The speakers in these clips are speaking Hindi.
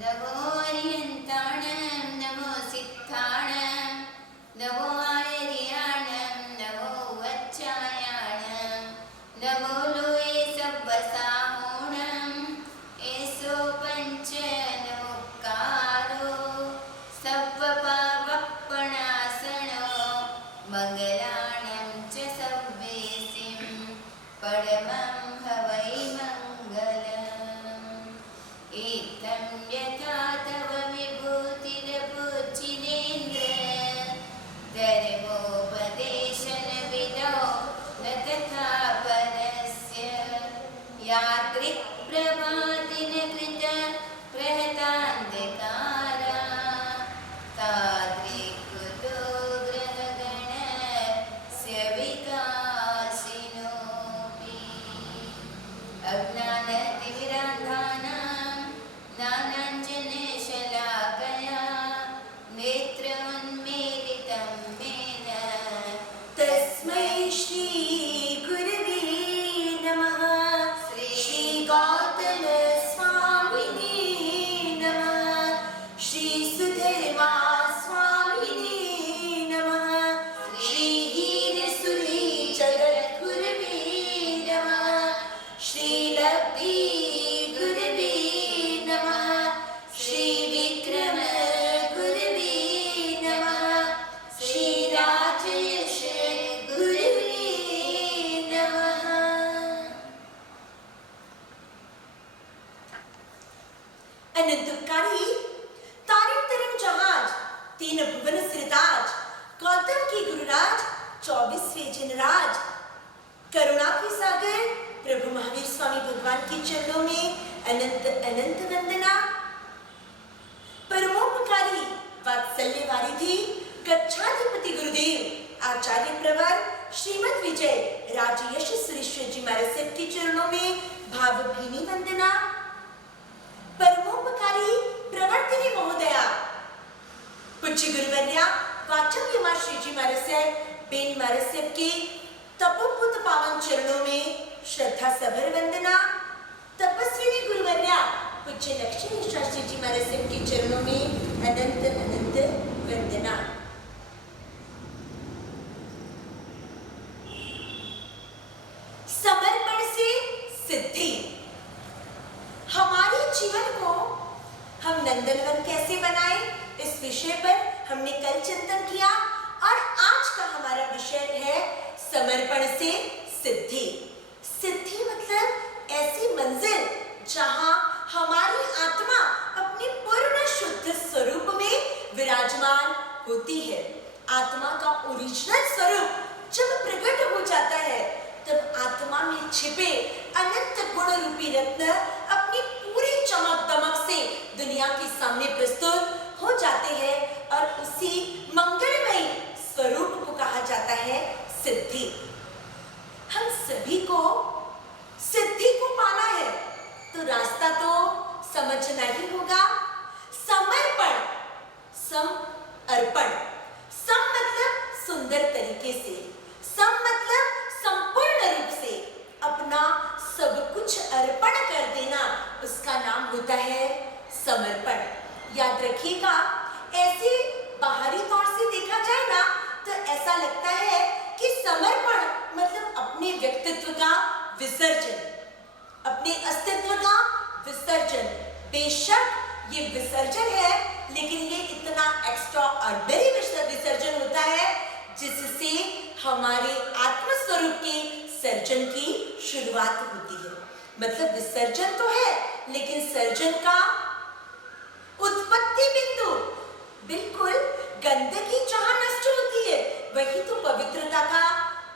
नमो अरिहन्ताणं नमो सिद्धाणं नमो आर्याणं नमो वच्चायाणं नमो लोये सब्बसाहोणं एसो पंच नमोकारो सब्बपावप्पणासनो मंगलाणं च सव्वेसिं परमं हवै मंगलम् एतं यथा तव विभूतिरपूजिनेन्द्र धर्मोपदेशनविदो न तथा परस्य यादृक्प्रभातिन कृत प्रहतान्धकारा तादृक्कुतो ग्रहगणस्य विकासिनोऽपि अज्ञानतिमिरान्धानां ज्ञानाञ्जनशलाकया नेत्रोन्मीलितं येन तस्मै श्री गुरवे नमः। श्री गौतम स्वामिने नमः। श्री सुधर्मा स्वामिने नमः। श्री हीरसुरी जगद्गुरवे नमः। श्री लब्धि गुरवे नमः। श्री विक्रम गुरवे नमः। श्री राजयश गुरवे नमः। अनंतकारी तारिक तरंग जहाज तीन भुवन सिरताज गौतम की गुरुराज 24वें जनराज करुणा के सागर प्रभु महावीर स्वामी भगवान के चरणों में अनंत अनंत वंदना। परमोपकारी वात्सल्य वारिधि गच्छाधिपति गुरुदेव आचार्य प्रवर श्रीमद विजय राजयश सुरेश्वर जी महाराज साहब के चरणों में भावभीनी वंदना। परमोपकारी प्रवर्तिनी महोदया पूज्य गुरुवर्या वाचम्य मां श्री जी महाराज साहब बेन महाराज साहब के तपोपुत पावन चरणों में श्रद्धा सभर वंदना। तपस्विनी गुरुवर्या पूज्य लक्ष्मी शास्त्री जी महाराज साहब के चरणों में अनंत अनंत वंदना। समर्पण से सिद्धि। हमारे जीवन को हम नंदनवन कैसे बनाएं, इस विषय पर हमने कल चिंतन किया और आज का हमारा विषय है समर्पण से सिद्धि। सिद्धि मतलब ऐसी मंजिल जहां हमारी आत्मा अपने पूर्ण शुद्ध स्वरूप में विराजमान होती है। आत्मा का ओरिजिनल स्वरूप जब प्रकट हो जाता है तब आत्मा में छिपे अनंत गुण रूपी रत्न अपनी पूरी चमक दमक से दुनिया के सामने प्रस्तुत हो जाते हैं और उसी मंगलमय स्वरूप को कहा जाता है सिद्धि। हम सभी को सिद्धि को पाना है तो रास्ता तो समझना ही होगा। समर्पण, सम अर्पण। सम मतलब सुंदर तरीके से, सम मतलब संपूर्ण रूप से अपना सब कुछ अर्पण कर देना, उसका नाम होता है समर्पण। याद रखिएगा, ऐसे बाहरी तौर से देखा जाए ना तो ऐसा लगता है कि समर्पण मतलब अपने व्यक्तित्व का विसर्जन, अपने अस्तित्व का विसर्जन। बेशक ये विसर्जन है, लेकिन ये इतना एक्स्ट्रा ऑर्डिनरी विसर्जन होता है जिससे हमारे आत्मस्वरूप के सर्जन की शुरुआत होती है। मतलब विसर्जन तो है, लेकिन सर्जन का उत्पत्ति बिंदु बिल्कुल गंदगी जहां नष्ट होती है वही तो पवित्रता का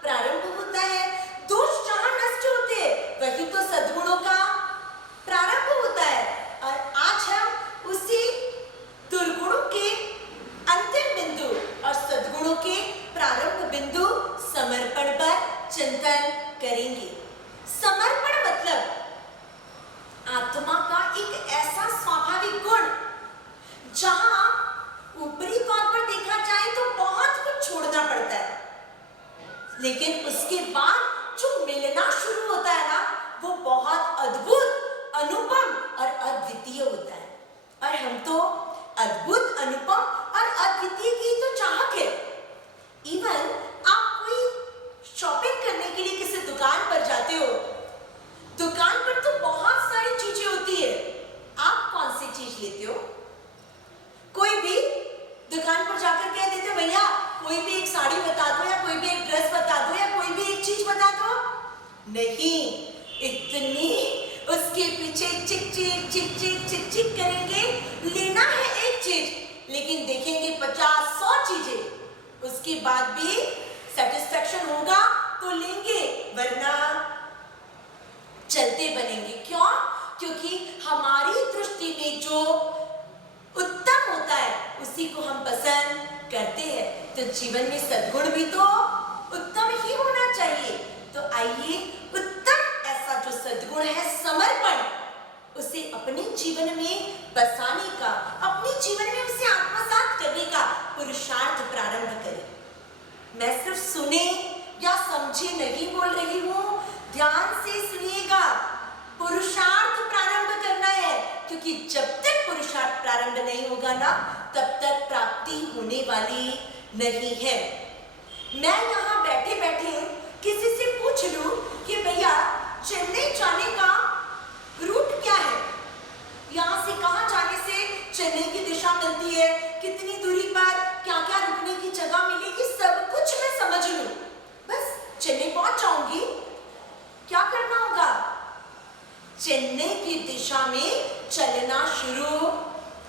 प्रारंभ होता है। दोष जहां नष्ट होते हैं वही तो सद्गुणों का प्रारंभ होता है। और आज हम उसी दुर्गुणों के अंतिम बिंदु और सद्गुणों के प्रारंभ बिंदु समर्पण पर चिंतन करेंगे। समर्पण मतलब आत्मा का एक ऐसा स्वाभाविक गुण जहां ऊपरी तौर पर देखा जाए तो बहुत कुछ छोड़ना पड़ता है, लेकिन उसके बाद जो मिलना शुरू होता है ना वो बहुत अद्भुत, अनुपम और अद्वितीय होता है। और हम तो अद्भुत, अनुपम और अद्वितीय की तो चाहक है। इवन आप कोई शॉपिंग करने के लिए किसी दुकान पर जाते हो, दुकान पर तो बहुत सारी चीजें होती है, आप कौन सी चीज लेते हो? कोई भी दुकान पर जाकर कह देते भैया कोई भी एक साड़ी बता दो या कोई भी एक ड्रेस बता दो या कोई भी एक चीज बता दो। नहीं, इतनी उसके पीछे चिक चिक करेंगे। लेना है एक चीज लेकिन देखेंगे 50-100 चीजें, उसके बाद भी सेटिस्फेक्शन होगा तो लेंगे, वरना चलते बनेंगे। क्यों? क्योंकि हमारी दृष्टि में जो उत्तम होता है उसी को हम पसंद करते हैं। तो जीवन में सद्गुण भी तो उत्तम ही होना चाहिए। तो आइए उत्तम ऐसा जो सद्गुण है समर्पण, उसे अपने जीवन में बसाने का, अपने जीवन में उसे आत्मसात करने का पुरुषार्थ प्रारंभ करें। मैं सिर्फ सुने या समझे नहीं बोल रही हूँ, ध्यान से सुनिएगा। पुरुषार्थ प्रारंभ करना है, क्योंकि जब तक पुरुषार्थ प्रारंभ नहीं होगा ना, तब तक प्राप्ति होने वाली नहीं है। मैं यहाँ बैठे बैठे किसी से पूछ लूं कि भैया चेन्नई जाने का रूट क्या है, यहाँ से कहाँ जाने से चेन्नई की दिशा मिलती है, कितनी दूरी पर क्या क्या रुकने की जगह मिलेगी, सब कुछ मैं समझ लूं, बस चेन्नई पहुंच जाऊंगी। क्या करना होगा? चेन्नई की दिशा में चलना शुरू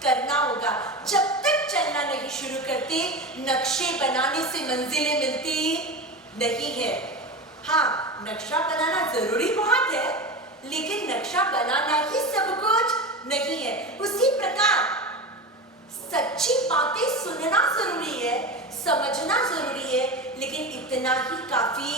करना होगा। जब तक चलना नहीं शुरू करते, नक्शे बनाने से मंजिलें मिलती नहीं है। हाँ, नक्शा बनाना जरूरी बहुत है, लेकिन नक्शा बनाना ही सब कुछ नहीं है। उसी प्रकार सच्ची बातें सुनना जरूरी है, समझना जरूरी है, लेकिन इतना ही काफी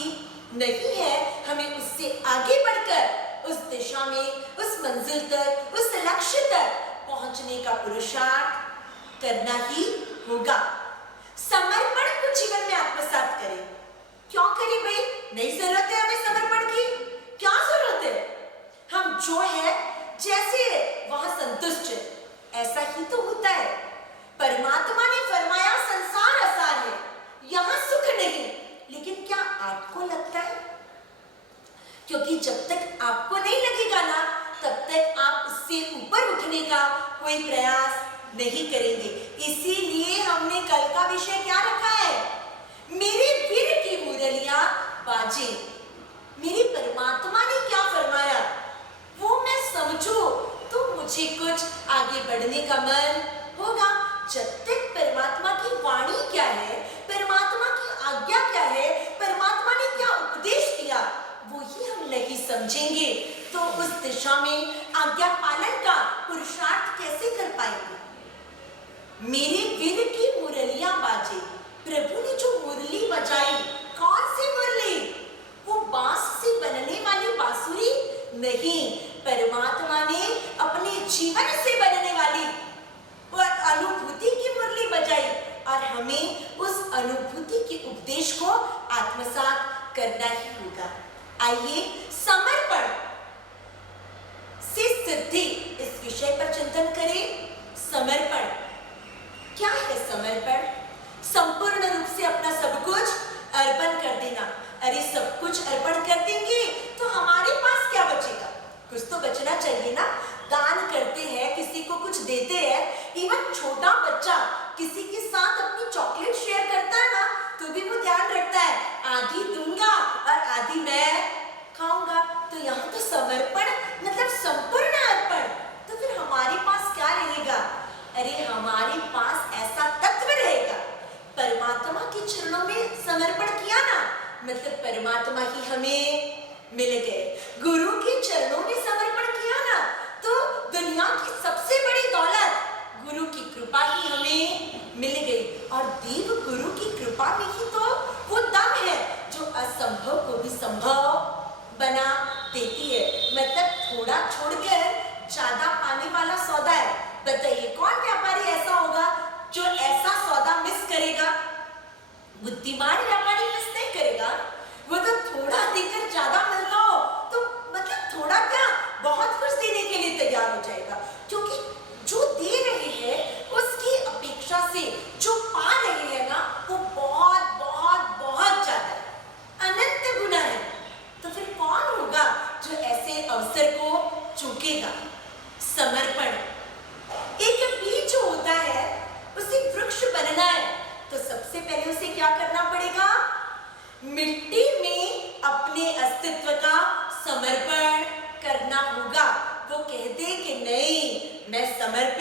नहीं है। हमें उससे आगे बढ़कर उस दिशा में, उस मंजिल तक, उस लक्ष्य तक पहुंचने का पुरुषार्थ करना ही होगा। समर्पण को जीवन में आत्मसात करें। क्यों करें भाई? नहीं जरूरत है हमें समर्पण की, क्या जरूरत है? हम जो है जैसे वहां संतुष्ट है, ऐसा ही तो होता है। परमात्मा ने फरमाया संसार आसान है, यहां सुख नहीं, लेकिन क्या आपको लगता है? क्योंकि जब तक आपको नहीं लगेगा ना, तब तक आप उससे ऊपर उठने का कोई प्रयास नहीं करेंगे। इसीलिए हमने कल का विषय क्या रखा है? मेरे वीर की मुरलियां बाजे। मेरे परमात्मा ने क्या फरमाया वो मैं समझूं तो मुझे कुछ आगे बढ़ने का मन होगा। जब तक परमात्मा की वाणी क्या है, परमात्मा की आज्ञा क्या है, परमात्मा ने क्या उपदेश दिया, वो ही हम नहीं समझेंगे, तो उस दिशा में आज्ञा पालन का पुरुषार्थ कैसे कर पाएंगे? मेरे वीर की मुरलियां बाजे। प्रभु ने जो मुरली बजाई, कौन सी मुरली? वो बांस से बनने वाली बांसुरी नहीं, परमात्मा ने अपने जीवन से बनने वाली और अनुभूति की मुरली बजाई, और हमें उस अनुभूति के उपदेश को आत्मसात करना ही होगा। आइए समर्पण से सिद्धि इस विषय पर चिंतन करें। समर्पण क्या है? समर्पण संपूर्ण रूप से अपना सब कुछ अर्पण कर देना। अरे सब कुछ अर्पण कर देंगे तो हमारे पास क्या बचेगा? कुछ तो बचना चाहिए ना। दान करते हैं, किसी को कुछ देते हैं, इवन छोटा बच्चा किसी के साथ अपनी चॉकलेट शेयर करता है ना, तो भी वो ध्यान रखता है आधी दूंगा और आधी मैं खाऊंगा। तो यहाँ तो समर्पण मतलब संपूर्ण अर्पण। तो फिर हमारे पास क्या रहेगा? अरे हमारे पास ऐसा तत्व रहेगा, परमात्मा के चरणों में समर्पण किया ना, मतलब परमात्मा ही हमें मिल गए। गुरु के चरणों में समर्पण किया ना, तो दुनिया की सबसे बड़ी दौलत गुरु की कृपा ही हमें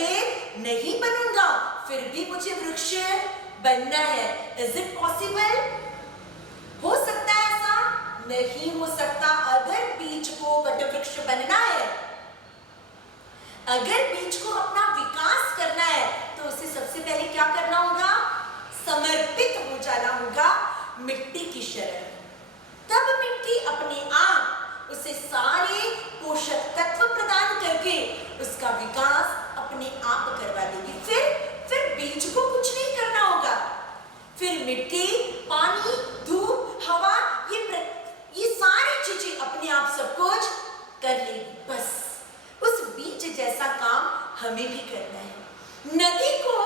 समर्पित नहीं बनूंगा, फिर भी मुझे वृक्ष बनना है। Is it possible? हो सकता है ऐसा? नहीं हो सकता। अगर बीज को वटवृक्ष बनना है, अगर बीज को अपना विकास करना है, तो उसे सबसे पहले क्या करना होगा? समर्पित हो जाना होगा मिट्टी की शरण। तब मिट्टी अपने आप उसे सारे पोषक तत्व प्रदान करके उसका विकास अपने आप करवा देगी। फिर बीज को कुछ नहीं करना होगा। फिर मिट्टी, पानी, धूप, हवा, ये सारी चीजें अपने आप सब कुछ कर लेगी। बस उस बीज जैसा काम हमें भी करना है। नदी को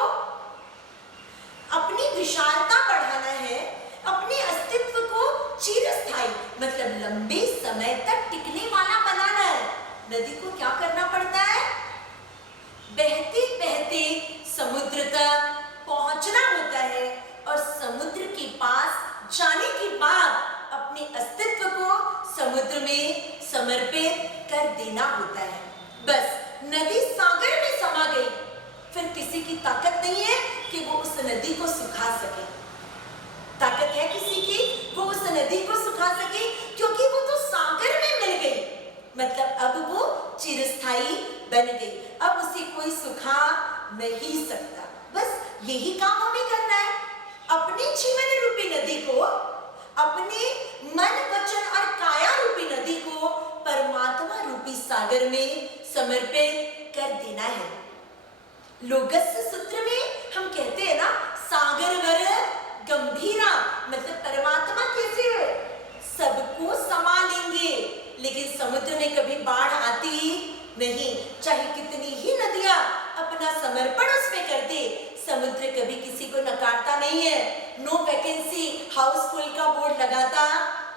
अपनी विशालता बढ़ाना है, अपने अस्तित्व को चिरस्थायी मतलब लंबे समय तक टिकने वाला बनाना है। नदी को क्या करना पड़ता है? बहते बहते समुद्र तक पहुंचना होता है और समुद्र के पास जाने के बाद अपने अस्तित्व को समुद्र में समर्पित कर देना होता है। बस नदी सागर में समा गई, फिर किसी की ताकत नहीं है कि वो उस नदी को सुखा सके। ताकत है किसी की वो उस नदी को सुखा सके, क्योंकि वो तो सागर में मिल गई। मतलब अब वो चिरस्थायी बन गई, अब उसे कोई सुखा नहीं सकता। बस यही काम हमें करना है, अपने जीवन रूपी नदी को, अपने मन, वचन और काया रूपी नदी को परमात्मा रूपी सागर में समर्पित कर देना है। लोगस्य सूत्र में हम कहते हैं ना, सागर वर गंभीरा, मतलब परमात्मा कैसे है? सबको समा लेंगे, लेकिन समुद्र में कभी बाढ़ आती नहीं। चाहे कितनी ही नदियां अपना समर्पण उसमें कर दे, समुद्र कभी किसी को नकारता नहीं है। नो वैकेंसी हाउसफुल का बोर्ड लगाता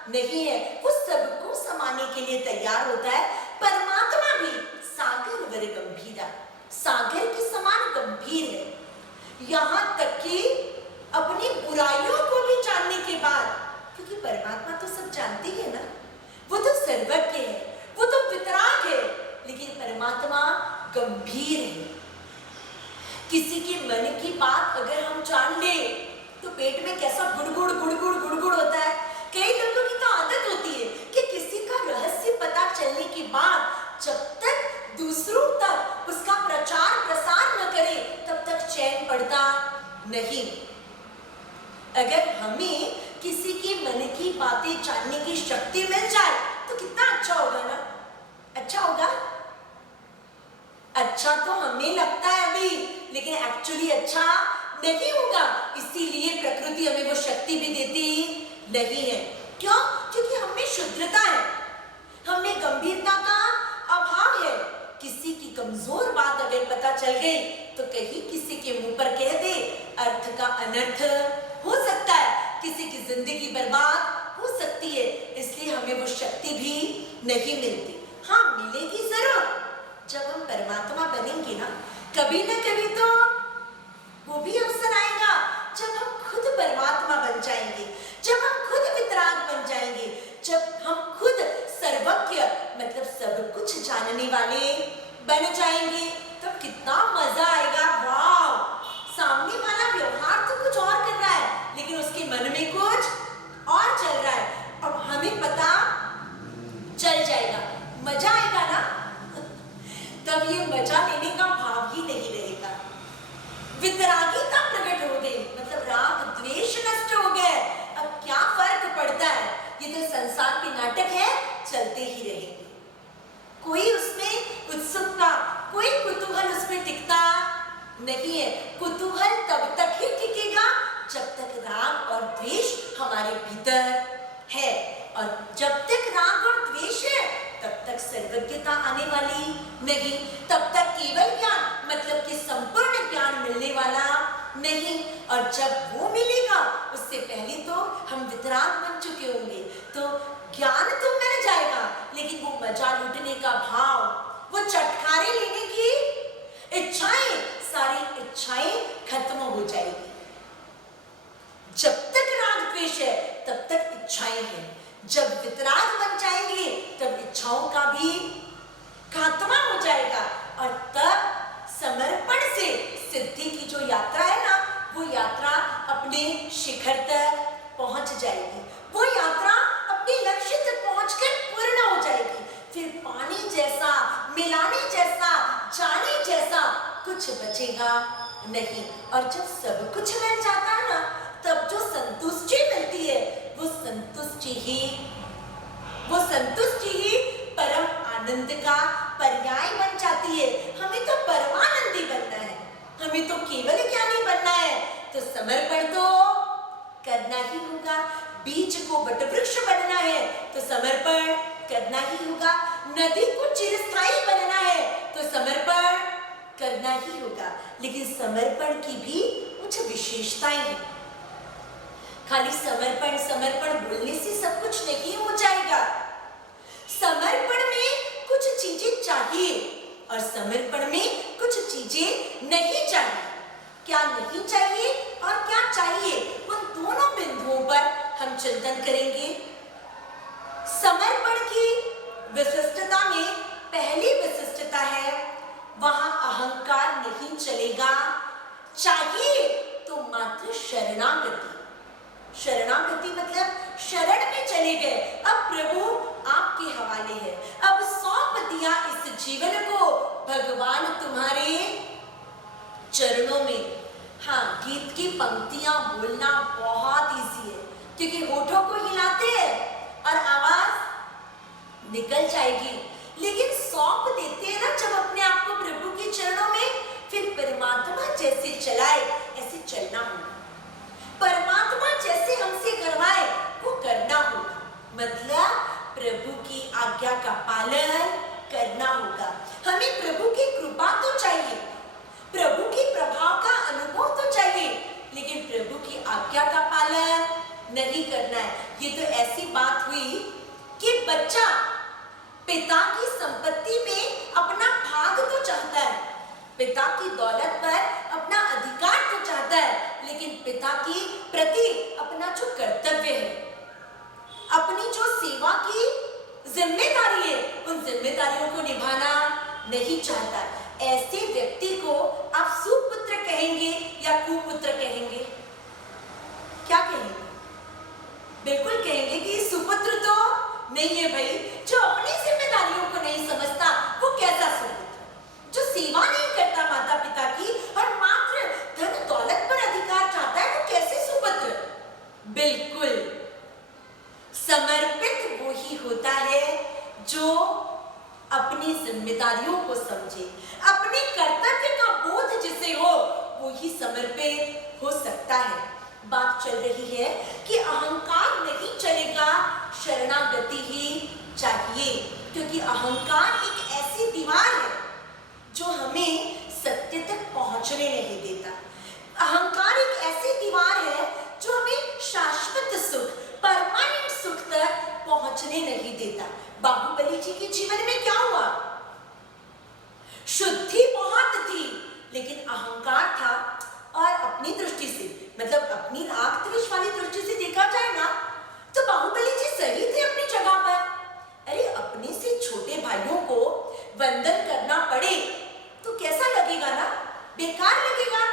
नहीं है, वो सबको समाने के लिए तैयार होता है। परमात्मा भी सागर वर गंभीरा, सागर के समान गंभीर है। यहाँ तक कि अपनी बुराइयों को भी जानने के बाद, क्योंकि परमात्मा तो सब जानती है ना, वो तो सर्वज्ञ है, वो तो वितराग है, लेकिन परमात्मा गंभीर है। किसी के मन की बात अगर हम जान ले तो पेट में कैसा गुड़गुड़ गुड़गुड़ गुड़गुड़ होता है। कई लोगों की तो आदत होती है कि किसी का रहस्य पता चलने के बाद जब तक दूसरों तक उसका प्रचार प्रसार न करे तब तक चैन पड़ता नहीं। अगर हमें किसी के मन की बातें जानने की शक्ति मिल जाए तो कितना अच्छा होगा ना? अच्छा होगा? अच्छा तो हमें लगता है अभी, लेकिन एक्चुअली अच्छा नहीं होगा। इसीलिए प्रकृति हमें वो शक्ति भी देती नहीं है। क्यों? क्योंकि हमें शुद्धता है, हमें गंभीरता का अभाव है। किसी की कमजोर बात अगर पता चल गई तो कहीं किसी के मुंह पर कह दे, अर्थ का अनर्थ हो सकता है, किसी की जिंदगी बर्बाद हो सकती है। इसलिए हमें वो शक्ति भी नहीं मिलती। हाँ, मिलेगी जरूर जब हम परमात्मा बनेंगे ना, कभी न कभी तो वो भी अवसर आएगा जब हम खुद परमात्मा बन जाएंगे, जब हम खुद वितराग बन जाएंगे, जब हम खुद सर्वज्ञ मतलब सब कुछ जानने वाले बन जाएंगे। तब कितना मजा आएगा। वाह, सामने वाला व्यवहार तो कुछ और कर रहा है, लेकिन उसके मन में कुछ और चल रहा है। अब हमें पता चल जाएगा, मजा आएगा ना। तब ये मजा लेने का भाव ही नहीं रहेगा। वितरागिता प्रकट हो गई, मतलब राग द्वेष नष्ट हो गए। अब क्या फर्क पड़ता है? ये तो संसार के नाटक है, चलते ही रहेंगे। कोई उसमें उत्सुकता, कोई कुतूहल उसमें टिकता नहीं है। कुतूहल तब तक ही टिकेगा जब तक राग और द्वेष हमारे भीतर है, और जब तक राग और द्वेष है तब तक सर्वज्ञता आने वाली नहीं, तब तक केवल ज्ञान मतलब कि संपूर्ण ज्ञान मिलने वाला नहीं। और जब वो मिलेगा उससे पहले तो हम वितराग बन चुके होंगे, तो ज्ञान तो मिल जाएगा, लेकिन वो मजा लूटने का भाव, वो चटखारे लेने की इच्छाएं, सारी इच्छाएं खत्म हो जाएगी। जब तक राग द्वेष है तब तक इच्छाएं हैं। जब वितराग बन जाएंगे तब इच्छाओं का भी खात्मा हो जाएगा, और तब समर्पण सिद्धि की जो यात्रा है ना, वो यात्रा अपने शिखर तक पहुंच जाएगी, वो यात्रा अपने लक्ष्य तक पहुंचकर पूर्ण हो जाएगी। फिर पानी जैसा, मिलाने जैसा, जाने जैसा कुछ बचेगा नहीं। और जब सब कुछ मिल जाता है ना, तब जो संतुष्टि मिलती है, वो संतुष्टि ही परम आनंद का पर्याय बन जाती है। हमें तो परमानंदी बनना है, हमें तो केवल ज्ञानी बनना है, तो समर्पण तो करना ही होगा। बीज को वटवृक्ष बनना है तो समर्पण करना ही होगा। नदी को चिरस्थायी बनना है तो समर्पण करना ही होगा। लेकिन समर्पण की भी कुछ विशेषताएं हैं। खाली समर्पण समर्पण बोलने से सब कुछ नहीं हो जाएगा। समर्पण में कुछ चीजें चाहिए और समर्पण में कुछ चीजें नहीं चाहिए। क्या नहीं चाहिए और क्या चाहिए, उन दोनों बिंदुओं पर हम चिंतन करेंगे। समर्पण की विशिष्टता में पहली विशिष्टता है, वहां अहंकार नहीं चलेगा। चाहिए तो मात्र शरणागति। शरणागति मतलब शरण में चले गए, अब प्रभु आपके हवाले है, अब सौंप दिया इस जीवन को भगवान तुम्हारे चरणों में। हाँ, गीत की पंक्तियां बोलना बहुत इजी है, क्योंकि होठों को हिलाते हैं और आवाज निकल जाएगी। लेकिन सौंप देते हैं ना जब अपने आप को प्रभु के चरणों में, फिर परमात्मा जैसे चलाए ऐसे चलना होगा। परमात्मा जैसे हमसे करवाए वो करना होगा। मतलब प्रभु की आज्ञा का पालन करना होगा। हमें प्रभु की कृपा तो चाहिए, प्रभु के प्रभाव का अनुभव तो चाहिए, लेकिन प्रभु की आज्ञा का पालन नहीं करना है। ये तो ऐसी बात हुई कि बच्चा पिता की संपत्ति में अपना भाग तो चाहता है, पिता की दौलत पर अपना अधिकार तो चाहता है, लेकिन पिता की प्रति अपना जो कर्तव्य है, अपनी जो सेवा की जिम्मेदारी है, उन जिम्मेदारियों को निभाना नहीं चाहता। ऐसे व्यक्ति को आप सुपुत्र कहेंगे या कुपुत्र कहेंगे? क्या कहेंगे? बिल्कुल कहेंगे कि सुपुत्र तो नहीं है भाई। जो अपनी जिम्मेदारियों को नहीं समझता वो कैसा सुपुत्र? जो सेवा नहीं करता माता पिता की और मात्र धन दौलत पर अधिकार चाहता है, वो कैसे सुपुत्र? बिल्कुल, समर्पित वो ही होता है जो अपनी जिम्मेदारियों को समझे, अपने कर्तव्य का बोध जिसे हो, वो ही समर्पित हो सकता है। बात चल रही है कि अहंकार नहीं चलेगा, शरणागति ही चाहिए, क्योंकि अहंकार एक ऐसी दीवार है जो हमें सत्य तक पहुंचने नहीं देता। अहंकार एक ऐसी दीवार है जो हमें शाश्वत सुख, परमानेंट सुख तक पहुंचने नहीं देता। बाहुबली जी के जीवन में क्या हुआ? शुद्धि बहुत थी, लेकिन अहंकार था। और अपनी दृष्टि से, मतलब अपनी आंख त्रिश वाली दृष्टि से देखा जाए ना, तो बाहुबली जी सही थे अपनी जगह पर। अरे, अपने से छोटे भाइयों को वंदन करना पड़े तो कैसा लगेगा ना, बेकार लगेगा।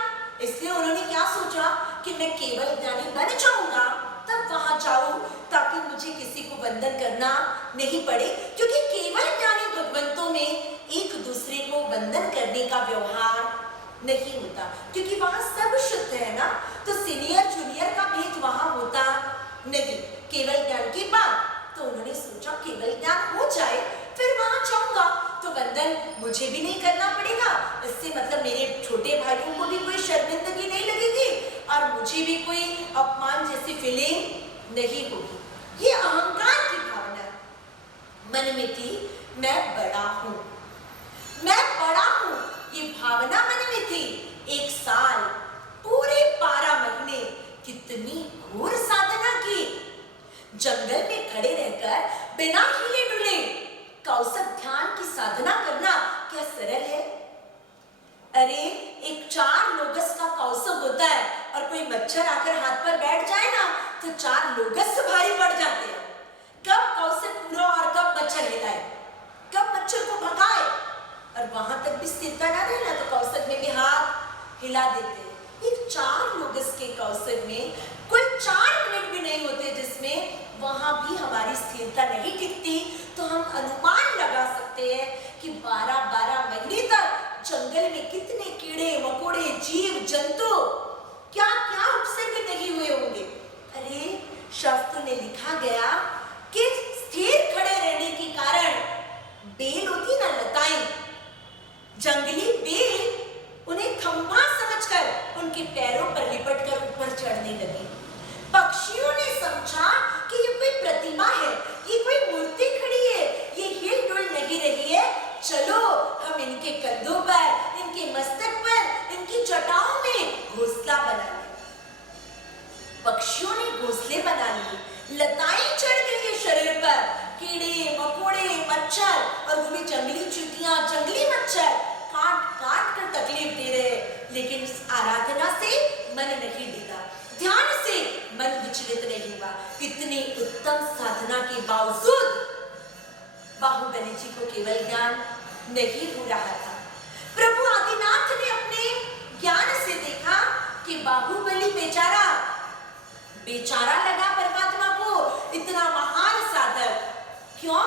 इसलिए उन्होंने क्या सोचा कि मैं केवल ज्ञानी बन जाऊंगा, तब वहां जाऊं ताकि मुझे किसी को वंदन करना नहीं पड़े, क्योंकि केवल ज्ञानी भगवंतों में एक दूसरे को वंदन करने का व्यवहार नहीं होता, क्योंकि वहां सब शुद्ध है ना, तो सीनियर जूनियर का भेद वहां होता नहीं। केवल ज्ञान की बात, तो उन्होंने सोचा केवल ज्ञान हो जाए, फिर वहां जाऊंगा तो वंदन मुझे भी नहीं करना पड़ेगा। इससे मतलब मेरे छोटे भाइयों को भी कोई शर्मिंदगी नहीं लगेगी और मुझे भी कोई अपमान जैसी फीलिंग नहीं होगी। ये अहंकार की भावना मन में थी, मैं बड़ा हूं, मैं बड़ा हूं, ये भावना मन में थी। 1 साल, पूरे 12 महीने कितनी घोर साधना की। जंगल में खड़े रहकर बिना हिले डुले कौसक ध्यान की साधना करना क्या सरल है? अरे, एक 4 लोगस का कौसक होता है और कोई मच्छर आकर हाथ पर बैठ जाए ना, तो 4 लोगस से भारी पड़ जाते हैं। कब कौसक पूरा और कब मच्छर हिलाए, कब मच्छर को भगाए, और वहां तक भी स्थिरता ना रहे ना, तो कौसक में भी हाथ हिला देते हैं। एक 4 लोगस के कौशल में कुल 4 मिनट भी नहीं होते जिसमें वहां भी हमारी स्थिरता नहीं टिकती, तो हम अनुमान लगा सकते हैं कि 12-12 महीने तक जंगल में कितने कीड़े मकोड़े जीव जंतु क्या क्या उपसर्ग नहीं हुए होंगे। अरे शास्त्र में लिखा गया कि स्थिर खड़े रहने के कारण बेल होती ना, लताएं, जंगली बेल उन्हें खंभा समझकर उनके पैरों पर लिपटकर ऊपर चढ़ने लगी। पक्षियों ने समझा कि ये कोई प्रतिमा है, ये कोई मूर्ति खड़ी है, ये हिल डुल नहीं रही है, चलो हम इनके कंधों पर, इनके मस्तक पर, इनकी जटाओं में घोंसला बना लें। पक्षियों ने घोंसले बना लिए, लताएं चढ़ गई है शरीर पर, कीड़े मकोड़े मच्छर और वो भी जंगली चींटियां जंगली मच्छर काट काट कर तकलीफ दे रहे, लेकिन इस आराधना से मन नहीं डिगा, ध्यान से मन विचलित नहीं हुआ। इतनी उत्तम साधना के बावजूद बाहुबली जी को केवल ज्ञान नहीं हो रहा था। प्रभु आदिनाथ ने अपने ज्ञान से देखा कि बाहुबली बेचारा लगा परमात्मा को, इतना महान साधक। क्यों?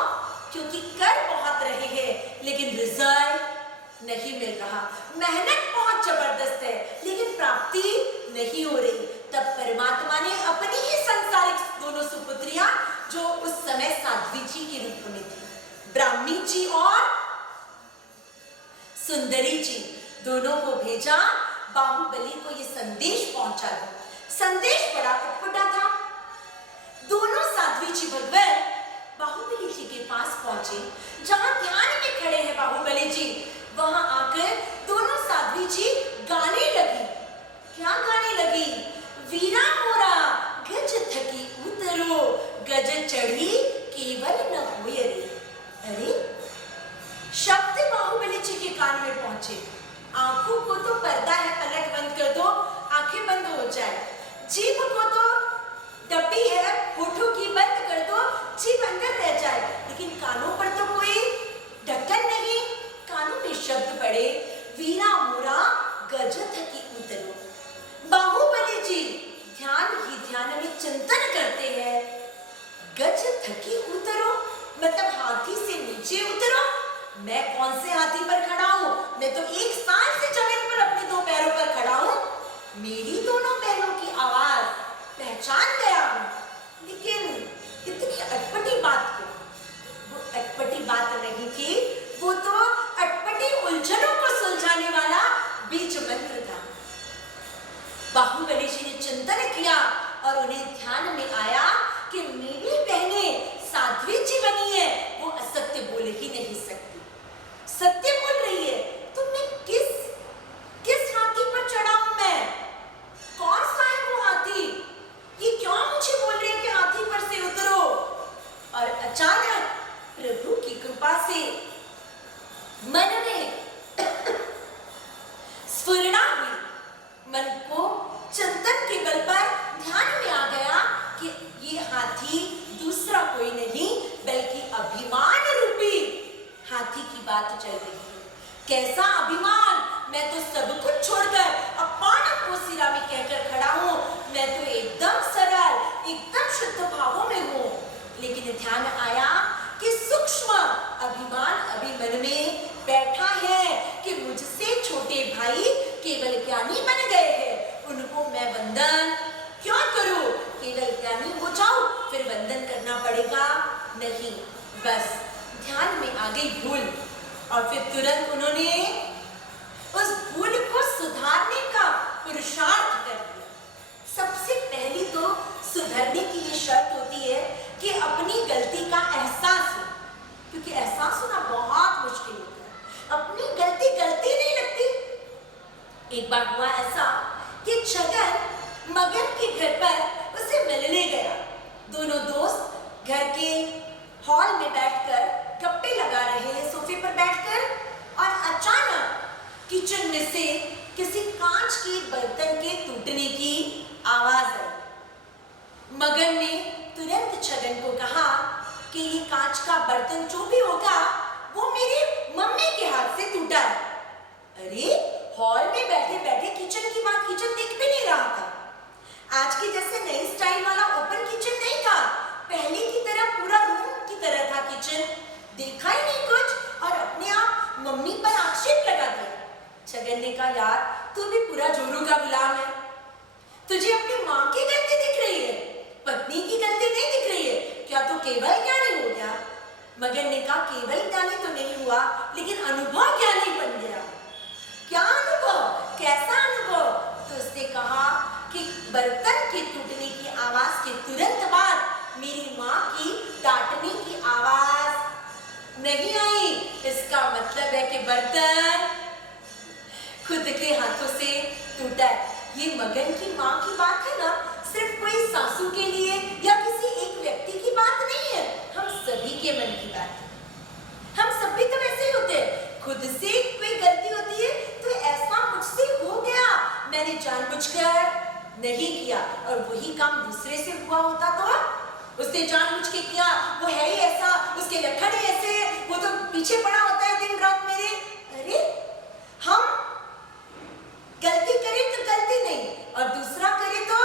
क्योंकि कर बहुत रहे हैं लेकिन रिजल्ट नहीं मिल रहा, मेहनत बहुत जबरदस्त है लेकिन प्राप्ति नहीं हो रही। तब परमात्मा ने अपनी ही संसारिक दोनों सुपुत्रियां, जो उस समय साध्वी जी के रूप में थी, ब्राह्मी जी और सुंदरी जी, दोनों को भेजा बाहुबली को ये संदेश पहुंचा दो। संदेश बड़ा अटपटा था। दोनों साध्वी जी भगवान बाहुबली जी के पास पहुंचे, जहां ध्यान में खड़े हैं बाहुबली जी, वहां आकर दोनों साध्वी जी गाने लगी। क्या गाने लगी? वीरा मोरा गज थकी उतरो, गज चढ़ी केवल न होय रे। अरे शब्द बाहुबली जी के कान में पहुंचे। आंखों को तो पर्दा है, पलक बंद कर दो, आंखें बंद हो जाए। जीभ को तो डब्बी है, होठों की बंद कर दो, जीभ अंदर रह जाए, लेकिन कानों पर तो कोई ढक्कन नहीं। कानों में शब्द पड़े, वीरा मोरा गज थकी उतरो। बाहुबली जी ध्यान ही ध्यान में चिंतन करते हैं, गज थकी उतरो मतलब हाथी से नीचे उतरो। मैं कौन से हाथी पर खड़ा हूं? मैं तो एक साल से जमीन पर अपने 2 पैरों पर खड़ा हूं। मेरी दोनों पैरों की आवाज पहचान गया हूं, लेकिन इतनी अटपटी बात को, वो अटपटी बात नहीं थी, वो तो अटपटी उलझनों को सुलझाने वाला बीज मंत्र था। बाहुबली जी ने चिंतन किया और उन्हें ध्यान में आया कि मेरी बहनें साध्वी जी बनी है, वो असत्य बोल ही नहीं सकती, सत्य बोल रही है। तो मैं किस हाथी पर चढ़ा हूं? मैं कौन सा है वो हाथी? ये क्यों मुझे बोल रहे हैं कि हाथी पर से उतरो? और अचानक प्रभु की कृपा से मन में स्फुरणा हुई, मन को चिंतन के बल पर ध्यान में आ गया कि ये हाथी दूसरा कोई नहीं बल्कि अभिमान रूपी हाथी की बात चल रही है। कैसा अभिमान? मैं तो सब कुछ छोड़कर अपान को सिरा में कहकर खड़ा हूं, मैं तो एकदम सरल, एकदम शुद्ध भावों में हूं। लेकिन ध्यान आया कि सूक्ष्म अभिमान अभी मन में बैठा है कि मुझसे छोटे भाई केवल ज्ञानी बन गए हैं, उनको मैं वंदन क्यों करूं? केवल ज्ञानी हो जाऊं फिर वंदन करना पड़ेगा? नहीं, बस ध्यान में आ गई भूल और फिर तुरंत उन्होंने उस भूल को सुधारने का पुरुषार्थ कर दिया। सबसे पहली तो सुधरने की ये शर्त होती है कि अपनी गलती का एहसास हो, क्योंकि एहसास होना बहुत मुश्किल होता है। अपनी गलती नहीं लगती। एक बार हुआ ऐसा कि छगन मगन के घर पर उसे मिलने गया। दोनों दोस्त घर के हॉल में बैठकर गप्पे लगा रहे हैं सोफे पर बैठकर, और अचानक किचन में से किसी कांच के बर्तन के टूटने की आवाज आई। मगन ने तुरंत छगन को कहा कि ये कांच का बर्तन जो भी होगा वो मेरी मम्मी के हाथ से टूटा है। अरे हॉल में बैठे बैठे किचन आज के जैसे नई स्टाइल वाला ओपन किचन नहीं था, पहले की तरह पूरा रूम की तरह था किचन। देखा ही नहीं कुछ और अपने आप मम्मी पर आक्षेप लगा दिया। छगन ने कहा, यार तू भी पूरा जोरू का गुलाम है, तुझे अपनी माँ की गलती दिख रही है, पत्नी की गलती नहीं दिख रही है, क्या तू केवल ज्ञानी हो गया? मगन ने कहा, केवल ज्ञानी तो नहीं हुआ, लेकिन अनुभव ज्ञानी बन गया। क्या अनुभव? कैसा अनुभव? तो उसने कहा कि बर्तन के टूटने की आवाज के तुरंत बाद मेरी माँ की डांटने की आवाज नहीं आई। इसका मतलब है कि बर्तन खुद के हाथों से टूटा है। ये मगन की माँ की बात है ना, सिर्फ कोई सासू के लिए या किसी एक व्यक्ति की बात नहीं है, हम सभी के मन की बात है। हम सब भी तो वैसे ही होते हैं, खुद से कोई गलती होती है तो ऐसा मुझसे हो गया, मैंने जानबूझकर नहीं किया, और वही काम दूसरे से हुआ होता तो उसने जानबूझ के किया, वो है ही ऐसा, उसके लक्षण ही ऐसे, वो तो पीछे पड़ा होता है दिन रात मेरे। अरे हम गलती करें तो गलती नहीं, और दूसरा करे तो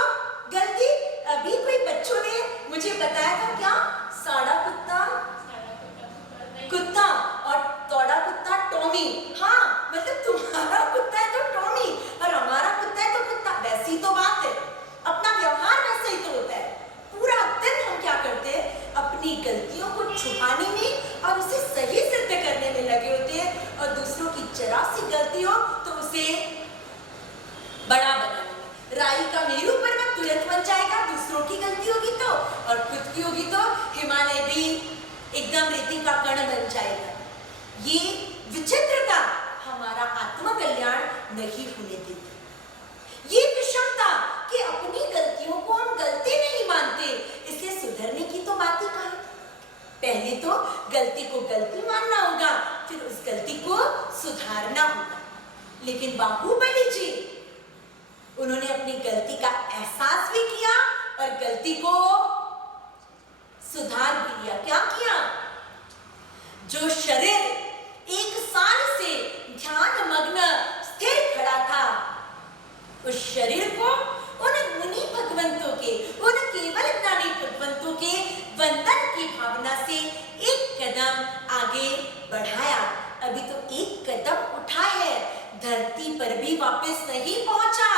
गलती। अभी कोई बच्चों ने मुझे बताया था, क्या साड़ा कुत्ता कुत्ता और तोड़ा कुत्ता टॉमी। हाँ, मतलब तुम्हारा कुत्ता है तो टॉमी और हमारा कुत्ता है तो कुत्ता, वैसी तो बात है। अपना व्यवहार वैसे ही तो होता है। पूरा दिन हम क्या करते हैं, अपनी गलतियों को छुपाने में और उसे सही सिद्ध करने में लगे होते हैं, और दूसरों की जरा सी गलती हो तो उसे बड़ा बनाने में। राई का मेरू पर्वत तुरंत बन जाएगा, दूसरों की गलती होगी तो, और खुद की होगी तो हिमालय भी एकदम रेती का कण बन जाएगा। ये विचित्रता हमारा आत्मकल्याण नहीं होने देती। ये विषमता कि अपनी गलतियों को हम गलती नहीं मानते, इसे सुधरने की तो बात ही कहाँ। पहले तो गलती को गलती मानना होगा, फिर उस गलती को सुधारना होगा। लेकिन बाहुबली जी, उन्होंने अपनी गलती का एहसास भी किया और गलती को सुधार भी लिया। क्या किया? जो शरीर 1 साल से ध्यान मग्न स्थिर खड़ा था, उस शरीर को उन मुनि भगवंतों के, उन केवल ज्ञानी भगवंतों के वंदन की भावना से एक कदम आगे बढ़ाया। अभी तो एक कदम उठा है, धरती पर भी वापस नहीं पहुंचा,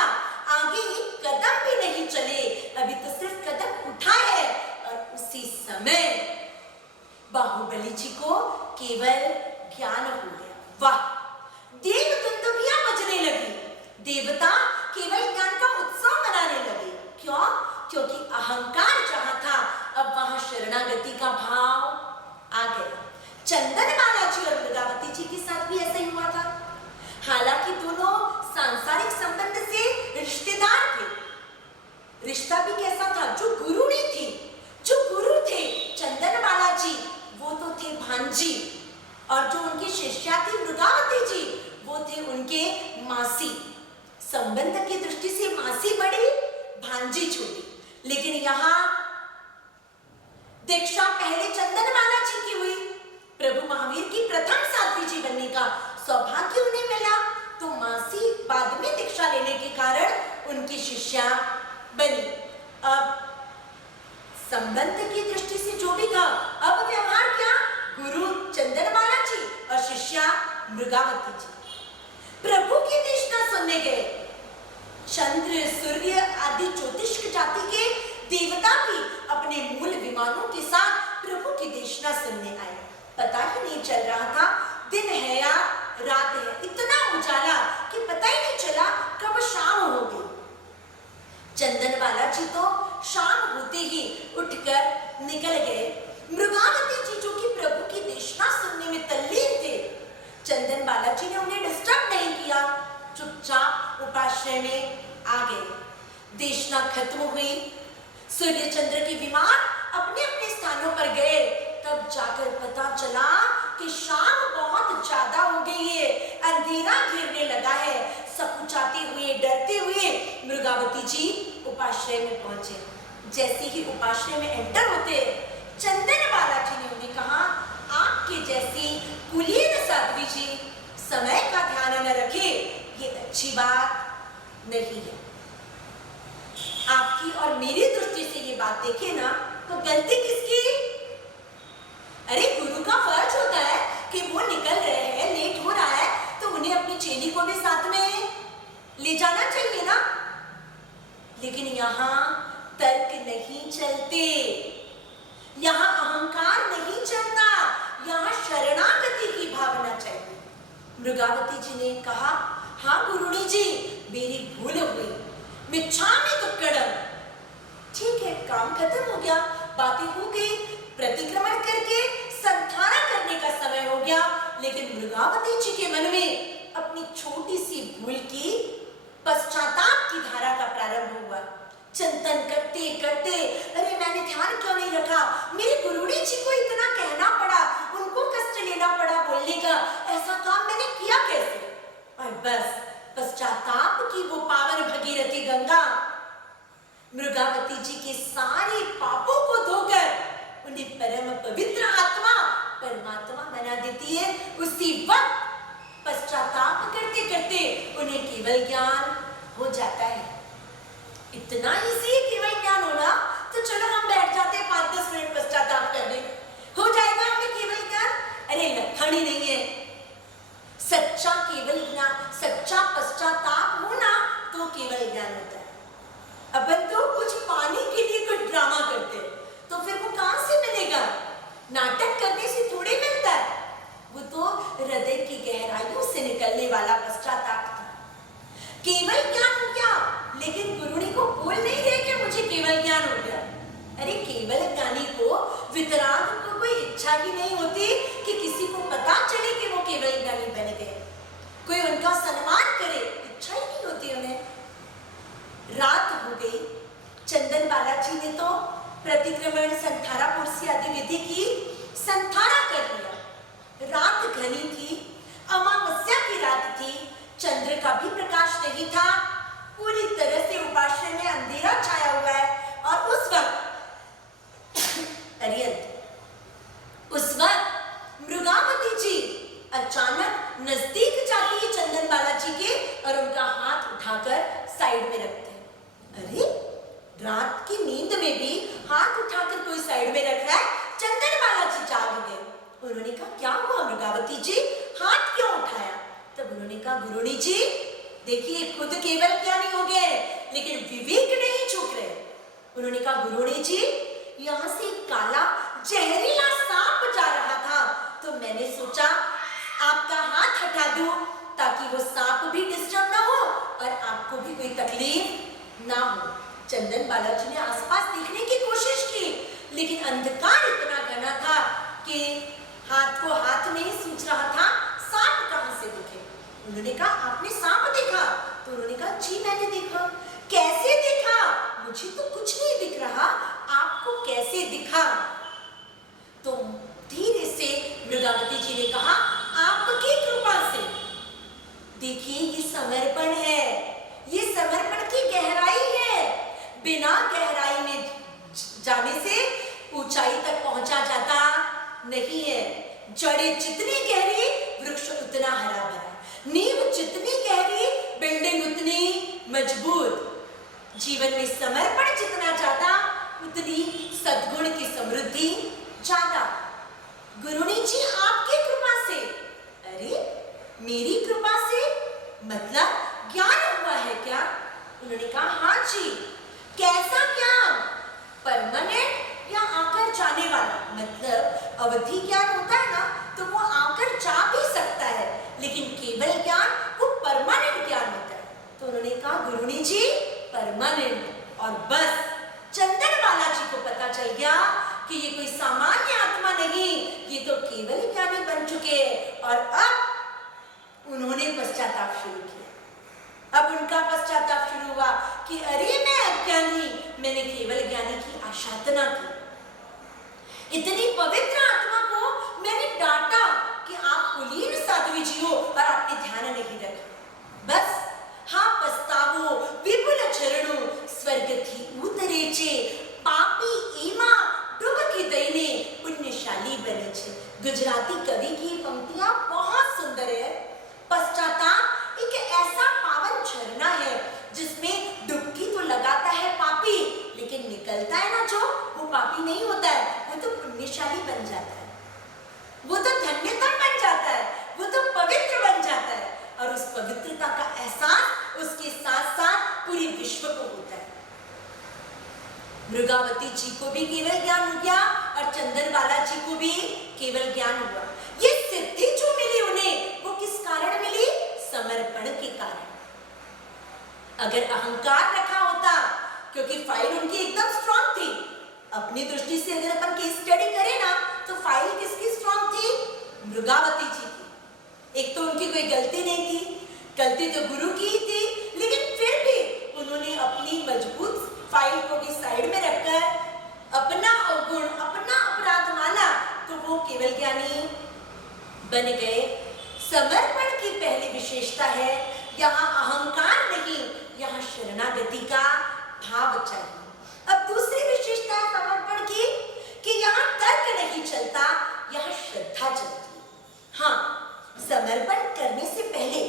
आगे एक कदम भी नहीं चले, अभी तो सिर्फ कदम उठा है। और उसी समय बाहुबली जी को केवल ज्ञान हो गया। वाह, देव दुंदुभियां बजने लगी, देवता केवल ज्ञान का उत्सव मनाने लगे। क्यों? क्योंकि अहंकार जहां था, अब वहां शरणागति का भाव आ गया। चंदनमाला जी और मृगावती जी के साथ भी ऐसा ही हुआ था। हालांकि दोनों सांसारिक संबंध से रिश्तेदार थे, रिश्ता भी कैसा था, जो गुरु नहीं थी, जो गुरु थे चंदनमाला जी, वो तो थे भांजी, और जो उनकी शिष्या थी मृगावती जी, वो थे उनके मासी। संबंध की दृष्टि से मासी बड़ी, भांजी छोटी। लेकिन यहाँ दीक्षा पहले चंदनमाला जी की हुई, प्रभु महावीर की प्रथम साध्वी जी बनने का सौभाग्य उन्हें मिला, तो मासी बाद में दीक्षा लेने के कारण उनकी शिष्या बनी। अब संबंध की दृष्टि से जो भी था, अब व्यवहार क्या, गुरु चंदनमाला जी और शिष्या मृगावती जी। प्रभु की देशना सुनने गए। चंद्र, सूर्य आदि ज्योतिष जाति के देवता भी अपने मूल विमानों के साथ प्रभु की देशना सुनने आए। पता ही नहीं चल रहा था दिन है या रात है, इतना उजाला कि पता ही नहीं चला कब शाम हो गई। चंदनमाला जी तो शाम होते ही उठकर निकल गए। मृगावती जी जो कि प्रभु की देशना सुनने में तल्लीन थे, चंदनमाला जी ने उन्हें डिस्टर्ब नहीं किया, चुपचाप उपाश्रय में आ गए। देशना खत्म हुई, सूर्य चंद्र के विमान अपने अपने स्थानों पर गए, तब जाकर पता चला कि शाम बहुत ज्यादा हो गई है, अंधेरा घिरने लगा है। सकुचाते हुए, डरते हुए मृगावती जी उपाश्रय में पहुंचे। जैसे ही उपाश्रय में एंटर होते, चंदनमाला जी ने उन्हें कहा, आपके जैसी कुलीन साध्वी जी समय का ध्यान न रखे, ये अच्छी बात नहीं है। आपकी और मेरी दृष्टि से ये बात देखे ना तो गलती किसकी? अरे गुरु का फर्ज होता है कि वो निकल रहे हैं, लेट हो रहा है, तो उन्हें अपनी चेली को भी साथ में ले जाना चाहिए ना। लेकिन यहाँ तर्क नहीं चलते, यहाँ अहंकार नहीं चलता, यहाँ शरणागति की भावना चाहिए। मृगावती जी ने कहा, हाँ गुरुनी जी, मेरी भूल हुई, मिच्छामि दुक्कडम। ठीक है, काम खत्म हो गया, बातें हो गई, प्रतिक्रमण करके संधारा करने का समय हो गया। लेकिन मृगावती जी के मन में अपनी छोटी सी भूल की पश्चाताप की धारा का प्रारंभ हुआ। चिंतन करते करते, अरे मैंने ध्यान क्यों नहीं रखा, मेरे गुरुनी जी को इतना कहना पड़ा, उनको कष्ट लेना पड़ा बोलने का, ऐसा काम मैंने किया कैसे? और बस पश्चाताप की वो पावन भगीरथी गंगा मृगावती जी के सारे पापों को धोकर उन्हें परम पवित्र आत्मा परमात्मा बना देती है। उसी वक्त पश्चाताप करते करते उन्हें केवल ज्ञान हो जाता है। इतना इजी है केवल ज्ञान होना, तो चलो हम बैठ जाते हैं 5-10 मिनट पश्चाताप करने, हो जाएगा हमें केवल ज्ञान। अरे लक्षण ही नहीं है। सच्चा केवल ज्ञान, सच्चा पश्चाताप होना तो केवल ज्ञान होता है। अपन तो कुछ पाने के लिए कुछ ड्रामा करते हैं, तो फिर वो कहां से मिलेगा? नाटक करने से थोड़ी मिलता है। वो तो हृदय की गहराइयों से निकलने वाला पश्चाताप था। केवल ज्ञान हो गया, लेकिन गुरुनी को बोल नहीं रहे कि मुझे केवल ज्ञान हो गया। अरे केवल ज्ञानी को, वितराग को कोई इच्छा ही नहीं होती कि किसी को पता चले कि वो केवल ज्ञानी बन गए, कोई उनका सम्मान करे, इच्छा ही नहीं होती उन्हें। रात हो गई, चंदन बालाजी ने तो प्रतिक्रमण संथारा पुरसी आदि विधि की संथारा कर लिया। रात घनी थी, अमावस्या की रात थी, चंद्र का भी प्रकाश नहीं था, पूरी तरह से उपाश्रय में अंधेरा छाया हुआ है। और उस वक्त मृगावती जी अचानक नजदीक जाती है चंदन बालाजी के और उनका हाथ उठाकर साइड में रखते हैं। अरे रात की नींद में भी हाथ उठाकर कोई साइड में रख रहा है। चंदन बालाजी जाग गए। उन्होंने कहा, क्या हुआ मृगावती जी, हाथ क्यों उठाया? तब उन्होंने कहा, गुरुनी जी देखिए, खुद केवल ज्ञानी हो गए लेकिन विवेक नहीं चूक रहे। उन्होंने कहा, गुरुनी जी यहाँ से काला जहरीला सांप जा रहा था, तो मैंने सोचा आपका हाथ हटा दूं ताकि वो सांप भी डिस्टर्ब ना हो और आपको भी कोई तकलीफ ना हो। चंदन बालाजी ने आसपास देखने की कोशिश की, लेकिन अंधकार इतना घना था कि हाथ को हाथ नहीं सूझ रहा था, सांप कहां से दिखे। उन्होंने कहा, आपने सांप देखा? तो उन्होंने कहा, जी मैंने देखा। कैसे देखा? मुझे तो कुछ नहीं दिख रहा, आपको कैसे दिखा? तो धीरे से मृगावती जी ने कहा, आपकी कृपा से। देखिए ये समर्पण है, ये समर्पण की गहराई है। बिना गहराई में जाने से ऊंचाई तक पहुंचा जाता नहीं है। जड़ें जितनी गहरी, वृक्ष उतना हरा भरा, नींव जितनी गहरी, बिल्डिंग उतनी मजबूत। जीवन में समर्पण जितना ज्यादा, उतनी सद्गुण की समृद्धि ज्यादा। गुरुनी जी आपकी कृपा से। अरे मेरी कृपा से मतलब ज्ञान हुआ है क्या? उन्होंने कहा, हाँ जी। कैसा ज्ञान? परमानेंट या आकर जाने वाला? मतलब अवधि ज्ञान होता है ना, तो वो आकर जा भी सकता है, लेकिन केवल ज्ञान वो परमानेंट ज्ञान होता है। तो उन्होंने कहा, गुरुनी जी परमानेंट। और बस चंदन बालाजी को पता चल गया कि ये कोई सामान्य आत्मा नहीं, ये तो केवल ज्ञानी बन चुके हैं। और अब उन्होंने पश्चाताप शुरू किया। अब उनका पश्चाताप शुरू हुआ कि अरे मैं अज्ञानी, मैंने केवल ज्ञानी की आशातना की। इतनी पवित्र आत्मा को मैंने डांटा कि आप कुलीन साध्वी जी हो और आपने ध्यान नहीं रखा। बस हाँ पछतावो विपुल चरणो स्वर्ग थी उतरेचे, पापी ईमा डुबकी दईने पुण्यशाली बने छे। गुजराती कवि की पंक्तियां बहुत सुंदर है। पश्चाताप एक ऐसा पावन झरना है जिसमें डुबकी तो लगाता है पूरे विश्व को होता है। मृगावती जी को भी केवल ज्ञान हो गया और चंदनबाला जी को भी केवल ज्ञान हुआ। ये सिद्धि जो मिली उन्हें, वो किस कारण मिली? समर्पण के कारण। अगर अहंकार रखा होता, क्योंकि फाइल उनकी एकदम स्ट्रांग थी, अपनी दृष्टि से अगर अपन केस स्टडी करें ना, तो फाइल किसकी स्ट्रांग थी? मृगावती जी की। एक तो उनकी कोई गलती नहीं थी, गलती तो गुरु की ही थी, लेकिन फिर भी उन्होंने अपनी मजबूत फाइल को भी साइड में रखकर अपना अवगुण, अपना अपराध माना, तो वो केवल ज्ञानी बन गए। समर्पण की पहली विशेषता है, यहाँ अहंकार नहीं, यहाँ शरणागति का भाव चाहिए। अब दूसरी विशेषता है समर्पण की कि यहाँ तर्क नहीं चलता, यहाँ श्रद्धा चलती है। हाँ, समर्पण करने से पहले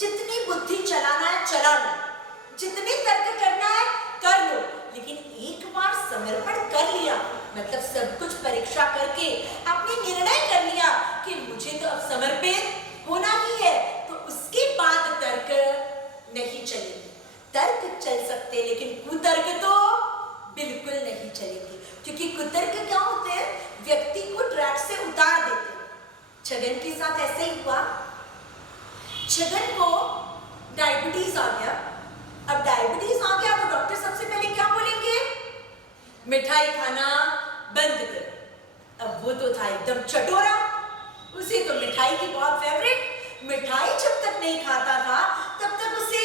जितनी बुद्धि चलाना है चला लो, जितने तर्क करना है कर लो, लेकिन एक बार समर्पण कर लिया, मतलब सब कुछ परीक्षा करके आपने निर्णय कर लिया कि मुझे तो अब समर्पित होना ही है, तो उसके बाद तर्क नहीं चलेंगे। तर्क चल सकते, लेकिन कुतर्क तो बिल्कुल नहीं चलेंगे, क्योंकि कुतर्क क्या होते हैं? व्यक्ति को ट्रैक से उतार देते हैं। छगन के साथ ऐसे ही हुआ। छगन को डायबिटीज आ गया। अब डायबिटीज आ गया तो डॉक्टर सबसे पहले क्या बोलेंगे? मिठाई खाना बंद कर। अब वो तो था एकदम चटोरा, उसे तो मिठाई की बहुत फेवरेट। मिठाई जब तक नहीं खाता था तब तक उसे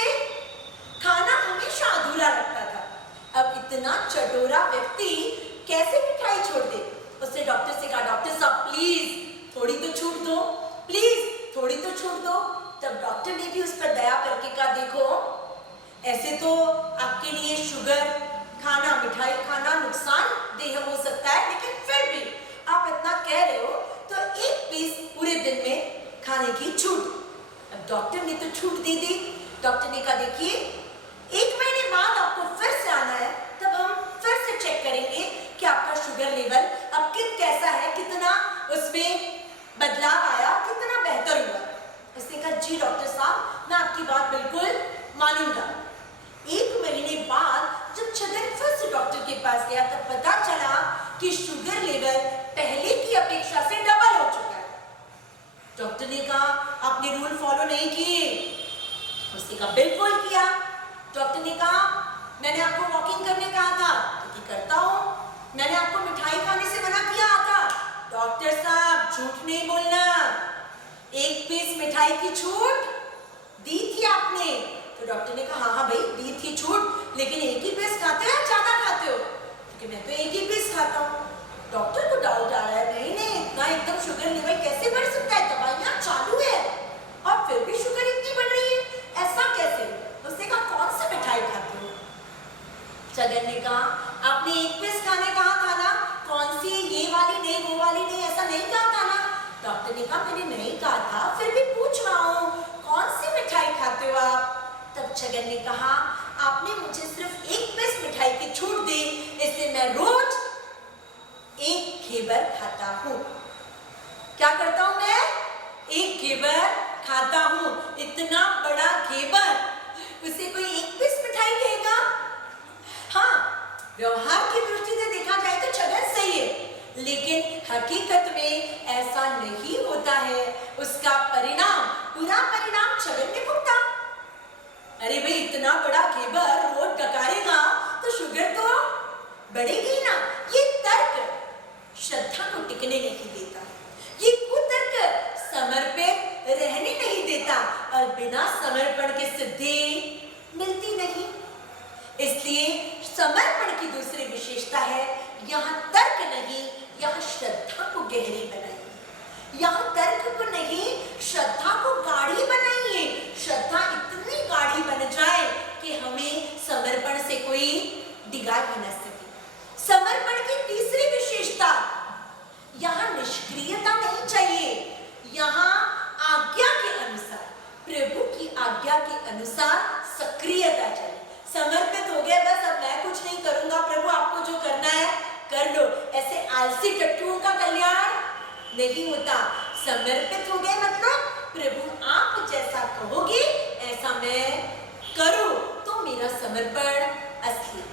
खाना हमेशा अधूरा लगता था। अब इतना चटोरा व्यक्ति कैसे मिठाई छोड़ दे? उसने डॉक्टर से कहा, डॉक्टर साहब प्लीज थोड़ी तो छूट दो, प्लीज थोड़ी तो छूट दो। तब डॉक्टर ने भी उस पर दया करके कहा, देखो ऐसे तो आपके लिए शुगर खाना, मिठाई खाना नुकसान देह हो सकता है, लेकिन फिर भी आप इतना कह रहे हो तो एक पीस पूरे दिन में खाने की छूट। अब डॉक्टर ने तो छूट दे दी। डॉक्टर ने कहा, देखिए 1 महीने बाद आपको फिर से आना है, तब हम फिर से चेक करेंगे कि आपका शुगर लेवल अब कैसा है, कितना उसमें बदलाव आया, कितना बेहतर हुआ। उसने कहा, जी डॉक्टर साहब मैं आपकी बात बिल्कुल मानूंगा। 1 महीने बाद जब छगन फिर से डॉक्टर के पास गया, तब पता चला कि शुगर लेवल पहले की अपेक्षा से डबल हो चुका है। डॉक्टर ने कहा, आपने रूल फॉलो नहीं किए। उसने कहा, बिल्कुल किया। डॉक्टर ने कहा, मैंने आपको वॉकिंग करने कहा था तो करता हूँ। मैंने आपको मिठाई खाने से मना किया था। डॉक्टर साहब झूठ नहीं बोलना, 1 पीस मिठाई की छूट दी थी आपने। तो डॉक्टर ने कहा, हाँ भाई दी थी छूट, लेकिन 1 ही पीस खाते हो या ज्यादा खाते हो? क्योंकि मैं तो 1 ही पीस खाता हूँ। डॉक्टर को डाउट आ रहा है, नहीं इतना एकदम शुगर लेवल कैसे बढ़ सकता है? दवाइयाँ चालू है और फिर भी शुगर इतनी बढ़ रही है, ऐसा कैसे? उसने कहा, कौन सी मिठाई खाते हो? छगन ने कहा, आपने 1 पीस खाने कहा था ना, कौन सी, ये वाली नहीं, वो वाली नहीं, ऐसा नहीं कहा था ना? डॉक्टर ने कहा, मैंने नहीं कहा था, फिर भी पूछ रहा हूँ कौन सी मिठाई खाते हो आप? तब छगन ने कहा, आपने मुझे सिर्फ 1 पीस मिठाई की छूट दी, इसलिए मैं रोज 1 घेवर खाता हूँ। क्या करता हूँ मैं? 1 घेवर खाता हूँ। इतना बड़ा घेवर, उसे कोई 1 पीस मिठाई देगा? हाँ, व्यवहार की दृष्टि से देखा जाए तो छगन सही है, लेकिन हकीकत में ऐसा नहीं होता है। उसका परिणाम, पूरा परिणाम छगन ने भुगता। अरे भाई इतना बड़ा घेवर रोज डकारेगा तो शुगर तो बढ़ेगी ना। ये तर्क श्रद्धा को टिकने नहीं देता, ये कुतर्क समर्पित रहने नहीं देता, और बिना समर्पण के सिद्धि मिलती नहीं। इसलिए समर्पण की दूसरी विशेषता है, यहाँ तर्क नहीं, यहाँ श्रद्धा को गहरी बनाइए। यहाँ तर्क को नहीं, श्रद्धा को गाढ़ी बनाइए। श्रद्धा इतनी गाढ़ी बन जाए कि हमें समर्पण से कोई डिगा ही न सके। समर्पण की तीसरी विशेषता, यहाँ निष्क्रियता नहीं चाहिए, यहाँ आज्ञा के अनुसार, प्रभु की आज्ञा के अनुसार सक्रियता चाहिए। समर्पित हो गया, बस अब मैं कुछ नहीं करूंगा, प्रभु आपको जो करना है कर लो, ऐसे आलसी टट्टुओं का कल्याण नहीं होता। समर्पित हो गए मतलब प्रभु आप जैसा कहोगे ऐसा मैं करूं तो मेरा समर्पण असली।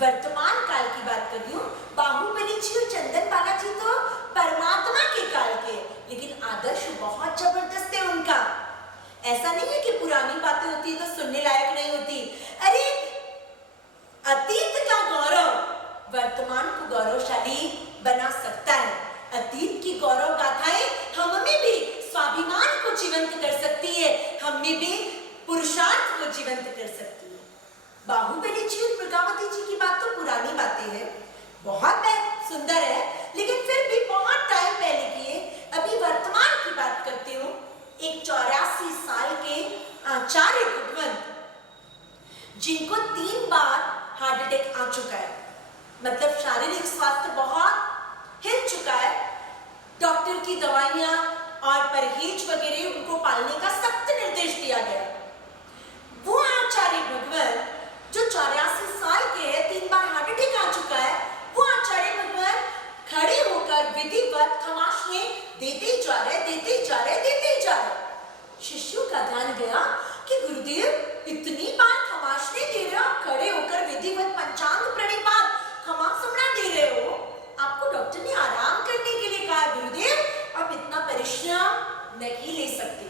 वर्तमान काल की बात कर रही हूँ। बाहुबली जी और चंदन बालाजी तो परमात्मा के काल के, लेकिन आदर्श बहुत जबरदस्त है उनका। ऐसा नहीं है कि पुरानी बातें होती है तो सुनने लायक नहीं होती। अरे अतीत का गौरव वर्तमान को गौरवशाली बना सकता है। अतीत की गौरव गाथाएं हम में भी स्वाभिमान को जीवंत कर सकती है, हम में भी पुरुषार्थ को जीवंत कर सकती है। बाहुबली जी और मृगावती जी की बात तो पुरानी बातें हैं, बहुत सुंदर है, लेकिन फिर भी बहुत टाइम पहले की है। अभी वर्तमान की बात करती हूँ। एक 84 साल के आचार्य भगवंत, जिनको 3 बार हार्ट अटैक आ चुका है, मतलब शारीरिक स्वास्थ्य बहुत हिल चुका है। डॉक्टर की दवाइयां और परहेज वगैरह उनको पालने का सख्त निर्देश दिया गया। वो आचार्य भगवंत जो 84 साल के है, 3 बार हार्ट अटैक आ चुका है, वो आचार्य भगवंत खड़े होकर विधिवत खमाशने देते ही जा रहे। शिष्यों का ध्यान गया कि गुरुदेव इतनी बार खमाशने दे रहे हो, खड़े होकर विधिवत पंचांग प्रणिपात खमासमना दे रहे हो, आपको डॉक्टर ने आराम करने के लिए कहा गुरुदेव, आप इतना परिश्रम नहीं ले सकते।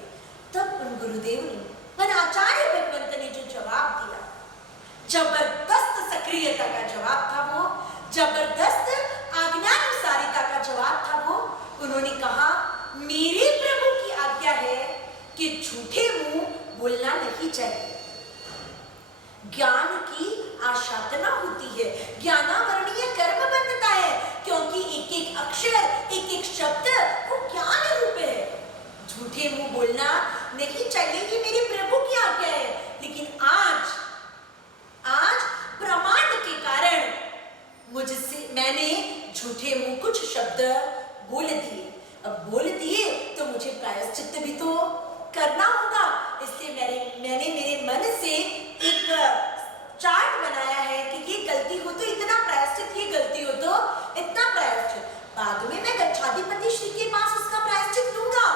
तब उन गुरुदेव ने, उन आचार्य भगवंत ने जो जवाब दिया, जबरदस्त सक्रियता का जवाब था वो, जबरदस्त आज्ञानुसारिता का जवाब था वो। उन्होंने कहा मेरे प्रभु की आज्ञा है कि झूठे मुंह बोलना नहीं चाहिए। ज्ञान की आशातना होती है, ज्ञानावरणीय कर्म बनता है, क्योंकि एक एक अक्षर, एक एक शब्द वो ज्ञान रूप है। झूठे मुंह बोलना नहीं चाहिए, ये मेरे प्रभु की आज्ञा है। लेकिन आज प्रमाण के कारण मुझसे मैंने झूठे मुंह कुछ शब्द बोल दिए। अब बोल दिए तो मुझे प्रायश्चित भी तो करना होगा, इसलिए मैंने मेरे मन से एक चार्ट बनाया है कि ये गलती हो तो इतना प्रायश्चित, ये गलती हो तो इतना प्रायश्चित। बाद में मैं गच्छाधिपति श्री के पास उसका प्रायश्चित दूंगा,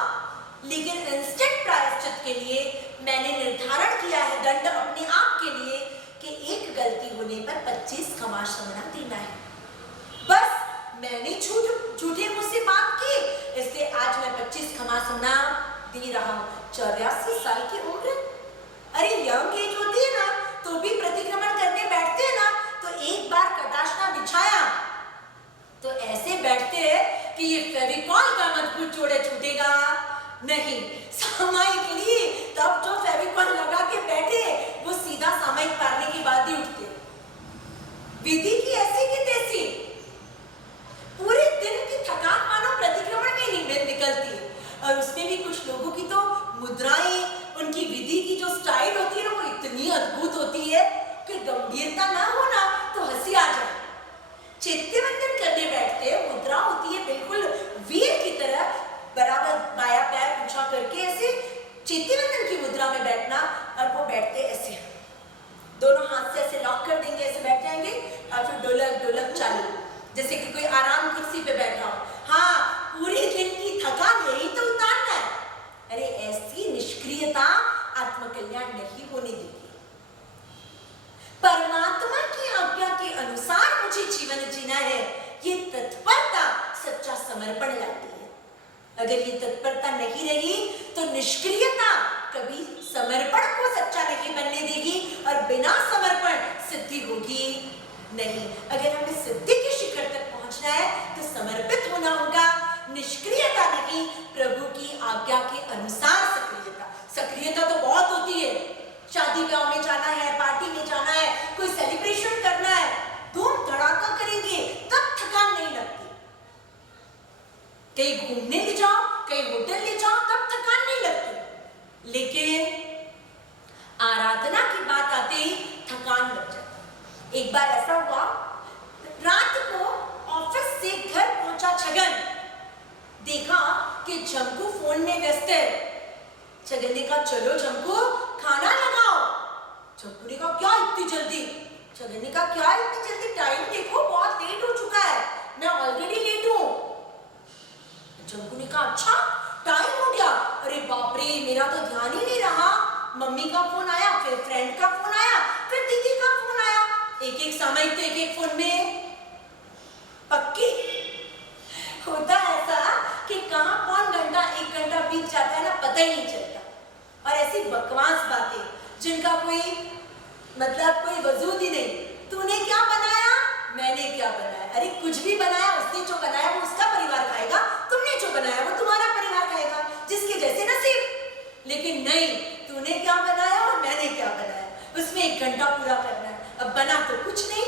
लेकिन इंस्टेंट प्रायश्चित के लिए मैंने निर्धारण किया है दंड अपने आप के लिए कि एक गलती होने पर 25 खमासमना देना है। बस मैंने झूठे मुंह से बात की, इसलिए आज मैं 25 खमासमना दे रहा हूं। 84 साल की उम्र, अरे यंग एज होती है ना, तो भी प्रतिक्रमण करने बैठते हैं ना, तो एक बार कटाशना बिछाया तो ऐसे बैठते हैं कि ये फेविकॉल का मजबूत जोड़े छूटेगा नहीं। सामयिक लिए तब जो फेविकॉल लगा के बैठे वो सीधा सामयिक पारने के बाद ही उठते। विधि की ऐसी की तैसी, पूरे दिन की थकान मानो प्रतिक्रमण में निकलती है। और उसमें भी कुछ लोगों की तो मुद्राएं, उनकी विधि की जो स्टाइल होती है ना, वो इतनी अद्भुत होती है कि गंभीरता ना हो ना तो हंसी आ जाए। चैत्यवंदन करने बैठते हैं, मुद्रा होती है बिल्कुल वीर की तरह, बराबर बाया पैर ऊंचा करके ऐसे चैत्यवंदन की मुद्रा में बैठना। और वो बैठते ऐसे, दोनों हाथ से ऐसे लॉक कर देंगे, ऐसे बैठ जाएंगे और फिर ढोलक ढोलक चालू, जैसे कि कोई आराम कुर्सी पे बैठा हो। हाँ, पूरे दिन की थकान यही तो उतारना है। अरे ऐसी निष्क्रियता आत्मकल्याण नहीं होने देती। परमात्मा की आज्ञा के अनुसार मुझे जीवन जीना है, ये तत्परता सच्चा समर्पण लाती है। अगर ये तत्परता नहीं रही तो निष्क्रियता कभी समर्पण को सच्चा नहीं बनने देगी, और बिना समर्पण सिद्धि होगी नहीं। अगर हमें सिद्धि के शिखर तक पहुंचना है तो समर्पित होना होगा, निष्क्रियता नहीं, प्रभु की आज्ञा के अनुसार सक्रियता। सक्रियता तो बहुत होती है, शादी ब्याह में जाना है, पार्टी में जाना है, कोई सेलिब्रेशन करना है, धूम धड़ाका करेंगे तब थकान नहीं लगती। कहीं घूमने ले जाओ, कहीं होटल ले जाओ, तब थकान नहीं लगती। लेकिन आराधना की बात आते ही थकान लग जाती। एक बार ऐसा हुआ, रात को ऑफिस से घर पहुंचा छगन, देखा कि झमकू फोन में व्यस्त है। छगन ने कहा चलो झमकू खाना लगाओ। झमकू ने कहा क्या इतनी जल्दी? छगन ने कहा क्या इतनी जल्दी, टाइम देखो बहुत लेट हो चुका है, मैं ऑलरेडी लेट हूं। झमकू ने कहा अच्छा टाइम हो गया? अरे बाप रे, मेरा तो ध्यान ही नहीं रहा, मम्मी का फोन आया, फिर फ्रेंड का फोन आया, फिर मतलब कोई वजूद ही नहीं। तूने क्या बनाया, मैंने क्या बनाया, अरे कुछ भी बनाया, उसने जो बनाया वो उसका परिवार खाएगा, तुमने जो बनाया वो तुम्हारा परिवार खाएगा, जिसके जैसे नसीब। लेकिन नहीं, तूने क्या बनाया और मैंने क्या बनाया, उसमें 1 घंटा पूरा करना है। अब बना तो कुछ नहीं।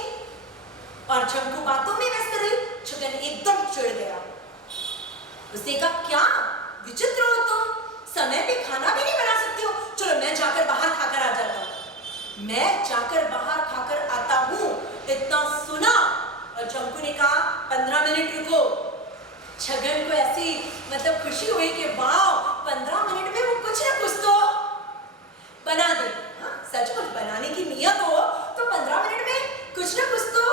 और चंकू बातों में व्यस्त रही। छगन एकदम चिढ़ गया। उसने कहा, क्या विचित्र हो तुम, समय पे खाना भी नहीं बना सकते हो। चलो मैं जाकर बाहर खाकर आ जाता हूँ। मैं जाकर बाहर खाकर आता हूँ, इतना सुना और चंकू ने कहा 15 मिनट रुको। छगन को ऐसी मतलब खुशी हुई कि वाह, 15 मिनट में वो कुछ ना कुछ तो बना दे। हाँ, सचमुच बनाने की नियत हो तो 15 मिनट में कुछ ना कुछ तो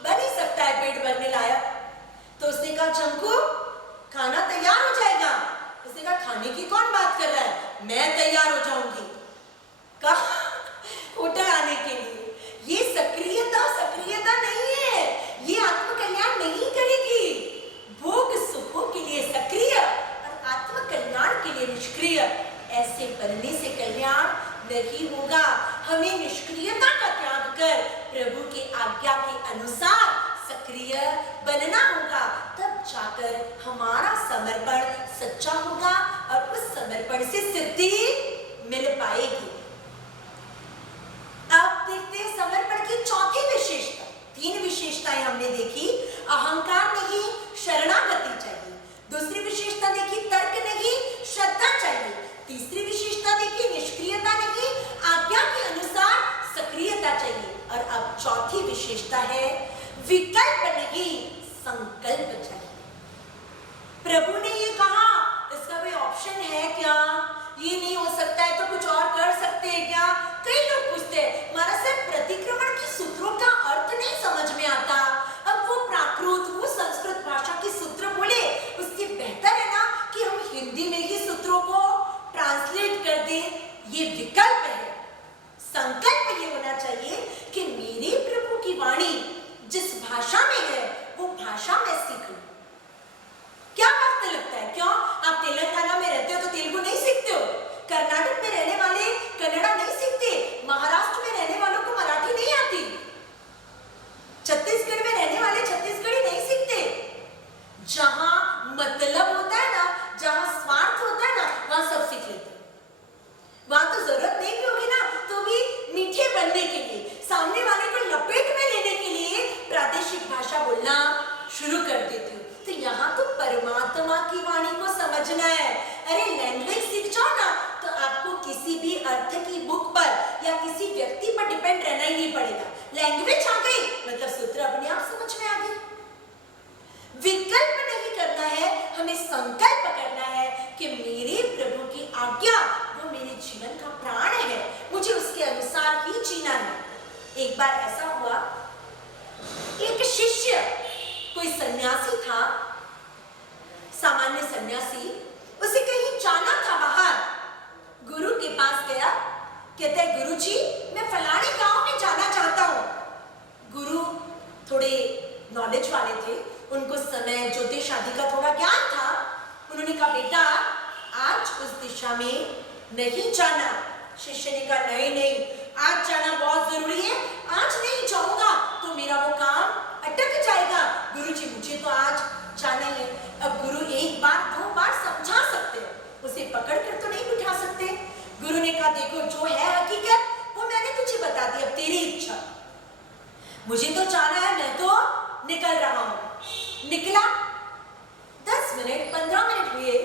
बन ही सकता है पेट भरने लायक। तो उसने कहा, चंकू खाना तैयार हो जाएगा। उसने कहा, खाने की कौन बात कर रहा है, मैं तैयार हो जाऊंगी। कहा होटल आने के लिए। ये सक्रियता नहीं है, ये आत्मकल्याण नहीं करेगी। भोग सुखों के लिए सक्रिय और आत्मकल्याण के लिए निष्क्रिय, ऐसे बनने से कल्याण नहीं होगा। हमें निष्क्रियता का त्याग कर प्रभु की आज्ञा के अनुसार सक्रिय बनना होगा, तब जाकर हमारा समर्पण सच्चा होगा और उस समर्पण से सिद्धि मिल पाएगी। अब देखते हैं समर्पण की चौथी विशेषता। 3 विशेषताएं हमने देखी। अहंकार नहीं, शरणागति चाहिए। दूसरी विशेषता देखी, तर्क नहीं, श्रद्धा चाहिए। तीसरी विशेषता देखी, निष्क्रियता नहीं, आज्ञा के अनुसार सक्रियता चाहिए। और अब चौथी विशेषता है, विकल्प नहीं, संकल्प चाहिए। प्रभु ने ये कहा, इसका कोई ऑप्शन है क्या, ये नहीं हो सकता है तो कुछ और कर सकते हैं क्या। कई लोग पूछते हैं, महाराज साहब प्रतिक्रमण के सूत्रों का अर्थ नहीं समझ में आता। अब वो प्राकृत, वो संस्कृत भाषा के सूत्र बोले, उससे बेहतर है ना कि हम हिंदी में ही सूत्रों को ट्रांसलेट कर दें। ये विकल्प है। संकल्प ये होना चाहिए कि मेरे प्रभु की वाणी जिस भाषा में है वो भाषा में सीख लूं। क्या वक्त लगता है, क्यों आप तेलंगाना में रहते हो तो तेलुगु नहीं सीखते हो, कर्नाटक में रहने वाले कन्नड़ा नहीं सीखते, महाराष्ट्र में रहने वालों को मराठी नहीं आती, छत्तीसगढ़ में रहने वाले छत्तीसगढ़ी नहीं सीखते। जहां मतलब होता है ना, जहां स्वार्थ होता है ना, वहां सब सीख लेते हैं। वहां तो जरूरत नहीं भी होगी ना, तो भी मीठे बनने के लिए, सामने वाले को लपेट में लेने के लिए प्रादेशिक भाषा बोलना शुरू कर देती हूँ। तो यहाँ तो परमात्मा की वाणी को समझना है। अरे लैंग्वेज सीख जाओ ना, तो आपको किसी भी अर्थ की बुक पर या किसी व्यक्ति पर डिपेंड रहना ही नहीं पड़ेगा। लैंग्वेज आ गई मतलब सूत्र अपने आप समझ में आ गए। विकल्प नहीं करना है, हमें संकल्प करना है कि मेरे प्रभु की आज्ञा वो मेरे जीवन का प्राण है, मुझे उसके अनुसार ही जीना है। एक बार ऐसा हुआ, एक शिष्य, कोई सन्यासी था, सामान्य सन्यासी, उसे कहीं जाना था बाहर। गुरु के पास गया, कहता है गुरुजी मैं फलाने गांव में जाना चाहता हूँ। गुरु थोड़े नॉलेज वाले थे, उनको समय ज्योतिष आदि का थोड़ा ज्ञान था। उन्होंने कहा बेटा आज उस दिशा में नहीं जाना। शिष्य ने कहा नहीं आज जाना बहुत जरूरी है, आज नहीं जाऊंगा तो मेरा वो काम अटक जाएगा। गुरुजी मुझे तो आज जाना ही है। अब गुरु एक बार 2 बार समझा सकते हैं, उसे पकड़ कर तो नहीं बिठा सकते। गुरु ने कहा देखो जो है हकीकत वो मैंने तुझे बता दी, अब तेरी इच्छा। मुझे तो जाना है, मैं तो निकल रहा हूं। निकला, 10 मिनट 15 मिनट हुए,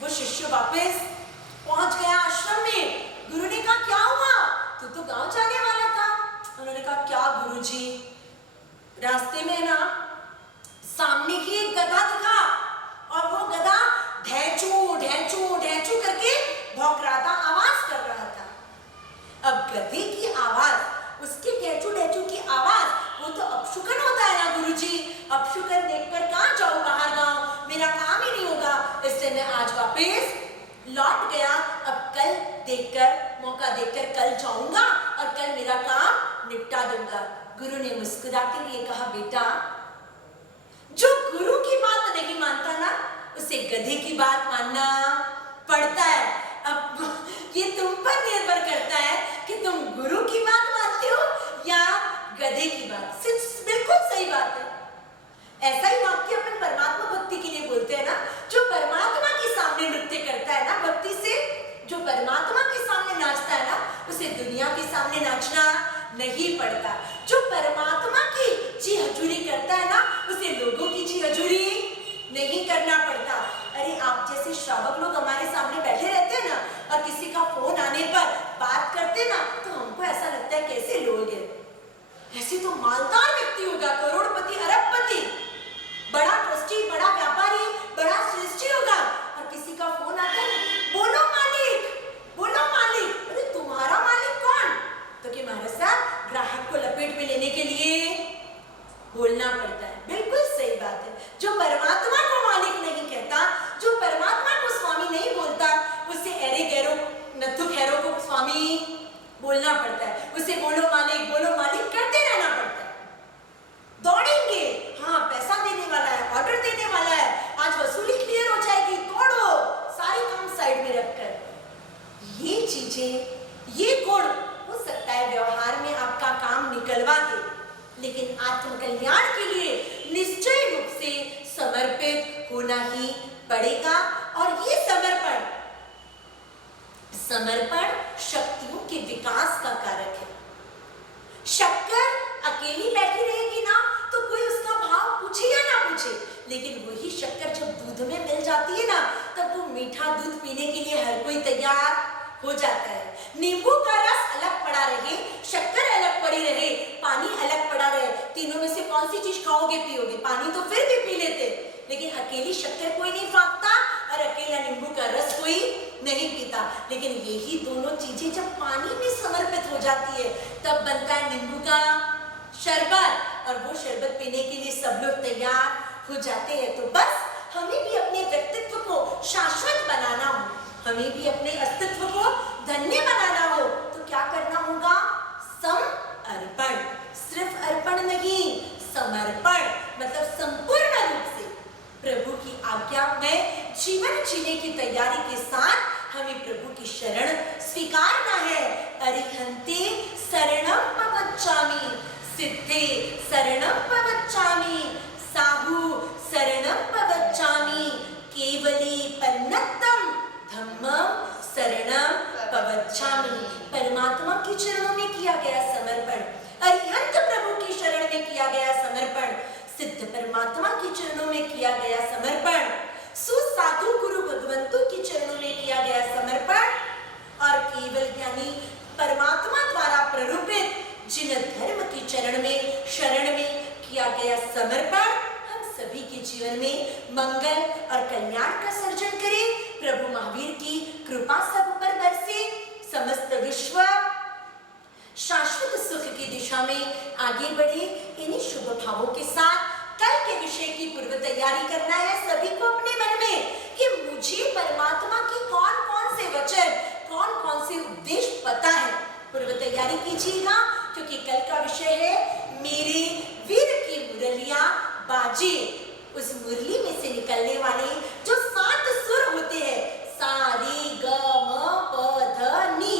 वो शिष्य वापस पहुंच गया आश्रम में। गुरु ने कहा क्या हुआ, तू तो गांव जाने वाला था। उन्होंने कहा क्या गुरुजी, रास्ते में ना सामने ही एक गधा दिखा और वो गधा ढैचू ढैचू ढैचू करके भौंक रहा था, आवाज कर रहा था। अब गधे की आवाज, उसके ढैचू ढैचू की आवाज, वो तो अपशुकन होता है ना गुरुजी। अपशुकन देखकर कहां जाऊं बाहर गांव, मेरा काम ही नहीं होगा। इसलिए मैं आज वापस लौट गया। अब कल देखकर, मौका देखकर कल जाऊंगा और कल मेरा काम निपटा दूंगा। गुरु ने मुस्कुराते हुए कहा बेटा जो गुरु की बात नहीं मानता ना, उसे गधे की बात मानना पड़ता है। अब ये तुम पर निर्भर करता है कि तुम गुरु की बात मानते नहीं पड़ता। जो परमात्मा की जी हजूरी करता है ना, उसे लोगों की जी हजूरी नहीं करना पड़ता। अरे आप जैसे श्रावक लोग हमारे सामने बैठे रहते हैं ना, और किसी का फोन आने पर बात करते ना, तो हमको ऐसा लगता है कैसे लोग हैं, ऐसे तो मालदार व्यक्ति होगा, करोड़पति अरबपति, बड़ा ट्रस्टी, बड़ा व्यापारी, बड़ा श्रेष्ठी होगा। और किसी का फोन आता है, बोलो मालिक, बोलो मालिक। अरे तुम्हारा मालिक कौन? तो कि महाराज साहब ग्राहक को लपेट में लेने के लिए बोलना पड़ता है। बिल्कुल सही बात है। जो परमात्मा को मालिक नहीं कहता, जो परमात्मा को स्वामी नहीं बोलता, उसे एरे गैरो नथु खैरो को स्वामी बोलना पड़ता है। उसे बोलो मालिक करते रहना पड़ता है। दौड़ेंगे, हाँ पैसा देने वाला है, ऑर्डर देने वाला है, आज वसूली क्लियर हो जाएगी, तोड़ो, सारी काम साइड में रखकर। ये चीजें, ये गुण हो सकता है व्यवहार में आपका काम निकलवा दे, लेकिन आत्मकल्याण के लिए निश्चय रूप से समर्पित होना ही पड़ेगा। और ये समर्पण शक्तियों के विकास का कारक है। शक्कर अकेली बैठी रहेगी ना, तो कोई उसका भाव पूछे या ना पूछे, लेकिन वही शक्कर जब दूध में मिल जाती है ना, तब वो मीठा दूध पीने के लिए हर कोई तैयार हो जाता है। नींबू का रस अलग पड़ा रहे, शक्कर अलग पड़ी रहे, पानी अलग पड़ा रहे, तीनों में से कौन सी चीज खाओगे पियोगे? पानी तो फिर भी पी लेते, लेकिन अकेली शक्कर कोई नहीं फाँकता और अकेला नींबू का रस कोई नहीं पीता। लेकिन यही दोनों चीजें जब पानी में समर्पित हो जाती है, तब बनता है नींबू का शरबत, और वो शरबत पीने के लिए सब लोग तैयार हो जाते हैं। तो बस हमें भी अपने व्यक्तित्व को शाश्वत बनाना हो, हमें भी अपने अस्तित्व को धन्य बनाना हो, तो क्या करना होगा? समर्पण। सिर्फ अर्पण नहीं, समर्पण मतलब संपूर्ण रूप से प्रभु की आज्ञा में जीवन जीने की तैयारी के साथ हमें प्रभु की शरण स्वीकारना है। अरिहंते शरणं प्रवक्ष्यामि, सिद्धे शरणं प्रवक्ष्यामि, साहु शरणं प्रवक्ष्यामि, केवली पन्नत्तम धम्मं शरणं प्रवक्ष्यामि। परमात्मा के चरणों में किया गया समर्पण, अरिहंत प्रभु की शरण में किया गया समर्पण, सिद्ध परमात्मा के चरणों में किया गया समर्पण, सुसाधु गुरु भगवंतों के चरणों में किया गया समर्पण, और केवल ज्ञानी परमात्मा द्वारा प्ररूपित जिन धर्म के चरण में शरण में किया गया समर्पण हम सभी के जीवन में मंगल और कल्याण का सर्जन करे। प्रभु महावीर की कृपा सब पर बरसे, समस्त विश्व शाश्वत सुख की दिशा में आगे बढ़े। इन्हीं शुभ भावों के साथ कल के विषय की पूर्व तैयारी करना है सभी को अपने मन में कि मुझे परमात्मा की कौन कौन से वचन, कौन कौन से उपदेश पता है। पूर्व तैयारी कीजिएगा, क्योंकि कल का विषय है मेरे वीर की मुरलियां बाजे। उस मुरली में से निकलने वाले जो 7 सुर होते हैं, सा रे ग म प ध नी,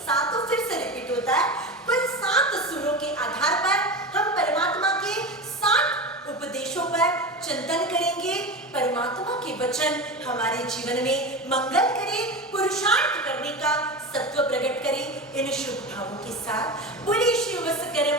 सातों फिर से रिपीट होता है। कुल 7 सुरों के आधार पर हम परमात्मा के 7 उपदेशों पर चिंतन करेंगे। परमात्मा के वचन हमारे जीवन में मंगल करे, पुरुषार्थ करने का सत्व प्रकट करे। इन शुभ भावों के साथ बोलिए श्री वत्सकर